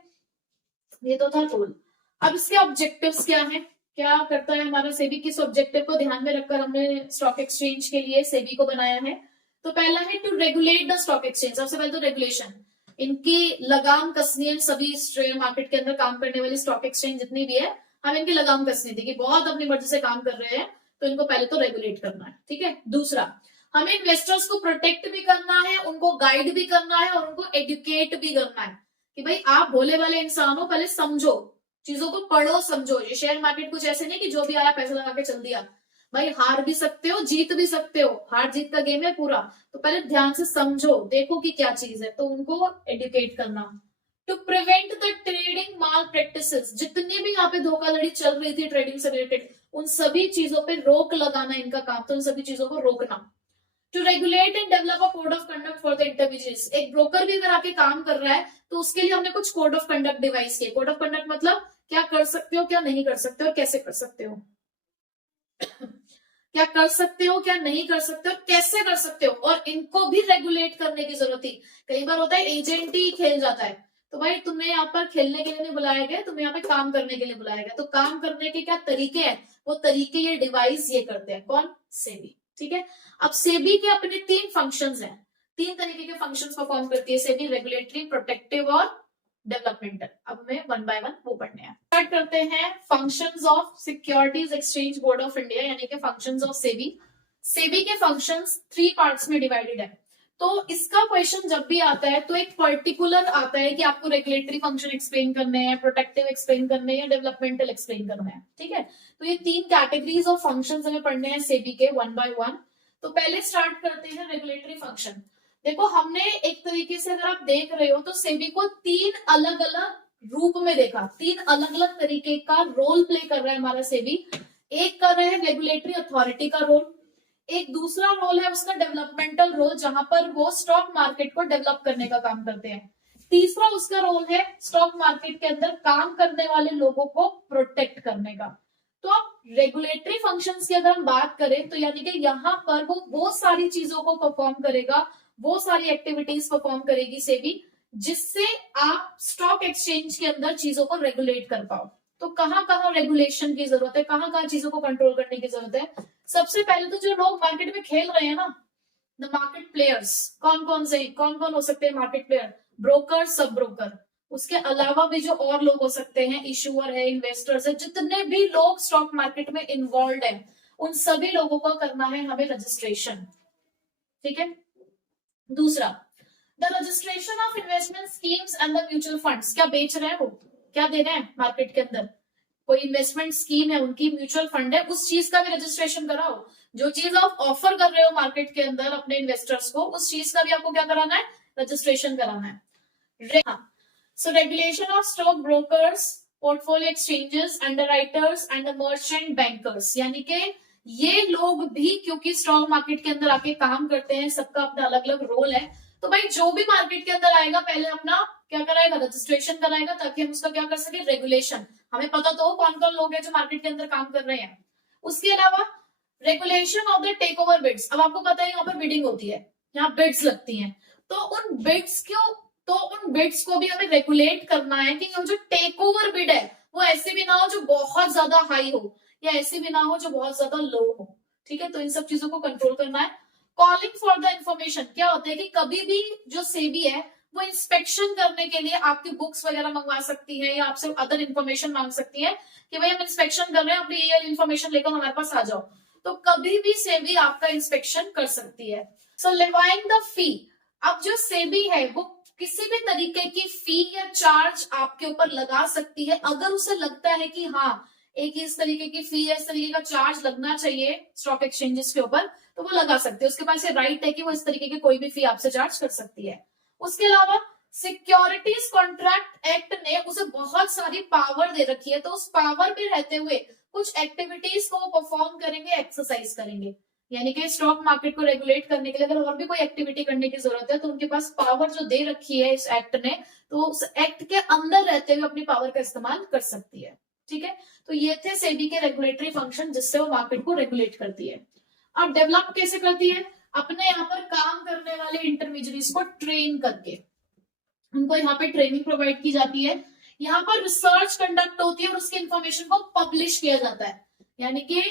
ये तो था रूल। अब इसके ऑब्जेक्टिव्स क्या है, क्या करता है हमारा सेबी, किस ऑब्जेक्टिव को ध्यान में रखकर हमने स्टॉक एक्सचेंज के लिए सेबी को बनाया है। तो पहला है to regulate the stock exchange. सबसे पहले तो रेगुलेशन, इनकी लगाम कसनी है। सभी शेयर मार्केट के अंदर काम करने वाली स्टॉक एक्सचेंज जितनी भी है, हम इनकी लगाम कसनी थी कि बहुत अपनी मर्जी से काम कर रहे हैं, तो इनको पहले तो रेगुलेट करना है। ठीक है। दूसरा, हमें इन्वेस्टर्स को प्रोटेक्ट भी करना है, उनको गाइड भी करना है और उनको एडुकेट भी करना है कि भाई आप भोले वाले इंसान हो, पहले समझो, चीजों को पढ़ो समझो। ये शेयर मार्केट कुछ ऐसे नहीं कि जो भी आया पैसा लगा के चल दिया। भाई हार भी सकते हो, जीत भी सकते हो, हार जीत का गेम है पूरा। तो पहले ध्यान से समझो, देखो कि क्या चीज है, तो उनको एडुकेट करना। To prevent the trading malpractices, जितनी भी यहाँ पे धोखाधड़ी चल रही थी ट्रेडिंग से रिलेटेड, उन सभी चीजों पे रोक लगाना इनका काम, तो उन सभी चीजों को रोकना। To regulate and develop a code of conduct for the intermediates. एक ब्रोकर भी अगर आके काम कर रहा है तो उसके लिए हमने कुछ कोड ऑफ कंडक्ट डिवाइस किए। कोड ऑफ कंडक्ट मतलब क्या कर सकते हो, क्या नहीं कर सकते हो, और कैसे कर सकते हो क्या कर सकते हो, क्या नहीं कर सकते हो, कैसे कर सकते हो, और इनको भी रेगुलेट करने की जरूरत थी। कई बार होता है एजेंट ही खेल जाता है, तो भाई तुम्हें यहाँ पर खेलने के लिए नहीं बुलाया गया, तुम्हें यहाँ पे काम करने के लिए बुलाया गया। तो काम करने के क्या तरीके हैं, वो तरीके ये डिवाइस ये करते हैं। कौन? सेबी। ठीक है। अब सेबी के अपने 3 फंक्शंस हैं, 3 तरीके के फंक्शंस परफॉर्म करती है सेबी, रेगुलेटरी, प्रोटेक्टिव और डेवलपमेंटल। अब हमें 1 बाय 1 वो पढ़ने हैं। स्टार्ट करते हैं functions of securities exchange board of India, यानी कि फंक्शंस ऑफ सेबी। सेबी के फंक्शंस 3 पार्ट्स में डिवाइडेड है। तो इसका क्वेश्चन जब भी आता है तो एक पर्टिकुलर आता है कि आपको रेगुलेटरी फंक्शन एक्सप्लेन करने हैं, प्रोटेक्टिव एक्सप्लेन करने हैं, या डेवलपमेंटल एक्सप्लेन करना है। ठीक है। तो ये 3 कैटेगरीज ऑफ फंक्शंस हमें पढ़ने हैं सेबी के 1 बाय 1। तो पहले स्टार्ट करते हैं रेगुलेटरी फंक्शन। देखो हमने एक तरीके से अगर आप देख रहे हो तो सेबी को 3 अलग अलग रूप में देखा, 3 अलग अलग तरीके का रोल प्ले कर रहा है हमारा सेबी। एक कर रहा है रेगुलेटरी अथॉरिटी का रोल, एक दूसरा रोल है उसका डेवलपमेंटल रोल, जहां पर वो स्टॉक मार्केट को डेवलप करने का काम करते हैं। तीसरा उसका रोल है स्टॉक मार्केट के अंदर काम करने वाले लोगों को प्रोटेक्ट करने का। तो अब रेगुलेटरी फंक्शंस की अगर हम बात करें तो यानी कि यहाँ पर वो सारी चीजों को परफॉर्म करेगा, वो सारी एक्टिविटीज परफॉर्म करेगी सेबी, जिससे आप स्टॉक एक्सचेंज के अंदर चीजों को रेगुलेट कर पाओ। तो कहाँ कहाँ रेगुलेशन की जरूरत है, कहाँ कहाँ चीजों को कंट्रोल करने की जरूरत है। सबसे पहले तो जो लोग मार्केट में खेल रहे हैं ना, द मार्केट प्लेयर्स, कौन कौन हो सकते हैं market player? Broker, sub broker. उसके अलावा भी जो और लोग हो सकते हैं, इशूअर है, इन्वेस्टर्स है, जितने भी लोग स्टॉक मार्केट में इन्वॉल्व है, उन सभी लोगों को करना है हमें रजिस्ट्रेशन। ठीक है। दूसरा, the registration of investment schemes and the mutual funds. क्या बेच रहे हैं वो, क्या दे रहे हैं मार्केट के अंदर, कोई इन्वेस्टमेंट स्कीम है उनकी, म्यूचुअल फंड है, उस चीज का भी रजिस्ट्रेशन कराओ। जो चीज आप ऑफर कर रहे हो मार्केट के अंदर अपने इन्वेस्टर्स को, उस चीज का भी आपको क्या कराना है, रजिस्ट्रेशन कराना है। So regulation of stock brokers, portfolio exchanges, underwriters and merchant bankers, यानी कि ये लोग भी क्योंकि स्टॉक मार्केट के अंदर आके काम करते हैं, सबका अपना अलग अलग रोल है। तो भाई जो भी मार्केट के अंदर आएगा पहले अपना क्या कराएगा, रजिस्ट्रेशन कराएगा, ताकि हम उसका क्या कर सके, रेगुलेशन। हमें पता तो हो कौन कौन लोग हैं जो मार्केट के अंदर काम कर रहे हैं। उसके अलावा regulation of the takeover bids. अब आपको पता है यहाँ पर बिडिंग होती है, यहाँ बिड्स लगती हैं, तो उन बिड्स को भी हमें रेगुलेट करना है कि जो टेक ओवर बिड है वो ऐसे भी ना हो जो बहुत ज्यादा हाई हो, या ऐसे भी ना हो जो बहुत ज्यादा लो हो। ठीक है। तो इन सब चीजों को कंट्रोल करना है। कॉलिंग फॉर द इंफॉर्मेशन, क्या होता है कि कभी भी जो सेबी है वो इंस्पेक्शन करने के लिए आपकी बुक्स वगैरह मंगवा सकती है या आपसे अदर इन्फॉर्मेशन मांग सकती है कि भाई हम इंस्पेक्शन कर रहे हैं, अपनी ये इन्फॉर्मेशन लेकर हमारे पास आ जाओ। तो कभी भी सेबी आपका इंस्पेक्शन कर सकती है। सो लेवाइंग द फी, अब जो सेबी है वो किसी भी तरीके की फी या चार्ज आपके ऊपर लगा सकती है। अगर उसे लगता है कि हाँ एक इस तरीके की फी या इस तरीके का चार्ज लगना चाहिए स्टॉक एक्सचेंजेस के ऊपर, तो वो लगा सकती है। उसके पास ये राइट है कि वो इस तरीके की कोई भी फी आपसे चार्ज कर सकती है। उसके अलावा सिक्योरिटीज कॉन्ट्रैक्ट एक्ट ने उसे बहुत सारी पावर दे रखी है, तो उस पावर में रहते हुए कुछ एक्टिविटीज को वो परफॉर्म करेंगे, एक्सरसाइज करेंगे। यानी कि स्टॉक मार्केट को रेगुलेट करने के लिए अगर और भी कोई एक्टिविटी करने की जरूरत है तो उनके पास पावर जो दे रखी है इस एक्ट ने, तो उस एक्ट के अंदर रहते हुए अपनी पावर का इस्तेमाल कर सकती है। ठीक है, तो ये थे सेबी के रेगुलेटरी फंक्शन जिससे वो मार्केट को रेगुलेट करती है। अब डेवलप कैसे करती है? अपने यहाँ पर काम करने वाले इंटरमीडिएट्स को ट्रेन करके उनको यहाँ पे ट्रेनिंग प्रोवाइड की जाती है। यहाँ पर रिसर्च कंडक्ट होती है और उसकी इंफॉर्मेशन को पब्लिश किया जाता है। यानी कि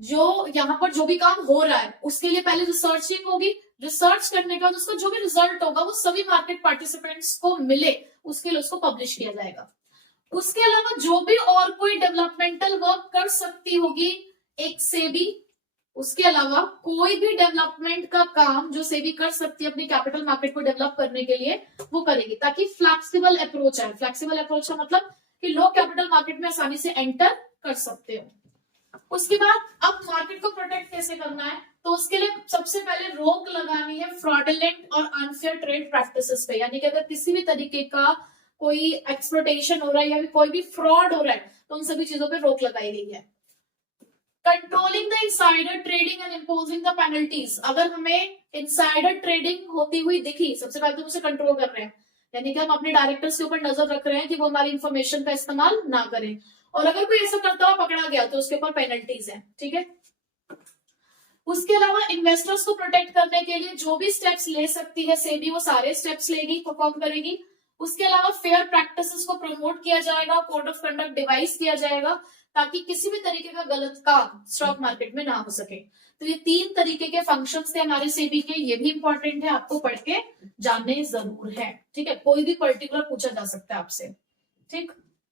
जो यहाँ पर जो भी काम हो रहा है उसके लिए पहले रिसर्चिंग होगी, रिसर्च करने के बाद उसका जो भी रिजल्ट होगा वो सभी मार्केट पार्टिसिपेंट्स को मिले, उसके लिए उसको पब्लिश किया जाएगा। उसके अलावा जो भी और कोई डेवलपमेंटल वर्क कर सकती होगी एक सेबी, उसके अलावा कोई भी डेवलपमेंट का काम जो सेबी कर सकती है अपनी कैपिटल मार्केट को डेवलप करने के लिए वो करेगी, ताकि फ्लेक्सिबल अप्रोच है। फ्लेक्सिबल अप्रोच का मतलब कि लोग कैपिटल मार्केट में आसानी से एंटर कर सकते हो। उसके बाद अब मार्केट को प्रोटेक्ट कैसे करना है, तो उसके लिए सबसे पहले रोक लगानी है फ्रॉडुलेंट और अनफेयर ट्रेड प्रैक्टिसेस पे। यानी कि अगर किसी भी तरीके का कोई एक्सप्लॉइटेशन हो रहा है या कोई भी फ्रॉड हो रहा है तो उन सभी चीजों पे रोक लगाई गई है। Controlling the insider trading and imposing the penalties, अगर हमें इनसाइडर ट्रेडिंग होती हुई दिखी सबसे पहले तो उसे कंट्रोल कर रहे हैं, यानी कि हम अपने डायरेक्टर्स के ऊपर नजर रख रहे हैं कि वो हमारी इंफॉर्मेशन का इस्तेमाल ना करें, और अगर कोई ऐसा करता हुआ पकड़ा गया तो उसके ऊपर पेनल्टीज है। ठीक है, उसके अलावा इन्वेस्टर्स को प्रोटेक्ट करने के लिए जो भी स्टेप्स ले सकती है सेबी वो सारे स्टेप्स लेगी, परफॉर्म करेगी। उसके अलावा फेयर प्रैक्टिसेस को प्रमोट किया जाएगा, कोड ऑफ कंडक्ट डिवाइस किया जाएगा ताकि किसी भी तरीके का गलत काम स्टॉक मार्केट में ना हो सके। तो ये 3 तरीके के फंक्शंस थे हमारे सेबी के, ये भी इंपॉर्टेंट है, आपको पढ़ के जानने जरूर है। ठीक है, कोई भी पर्टिकुलर पूछा जा सकता है आपसे। ठीक।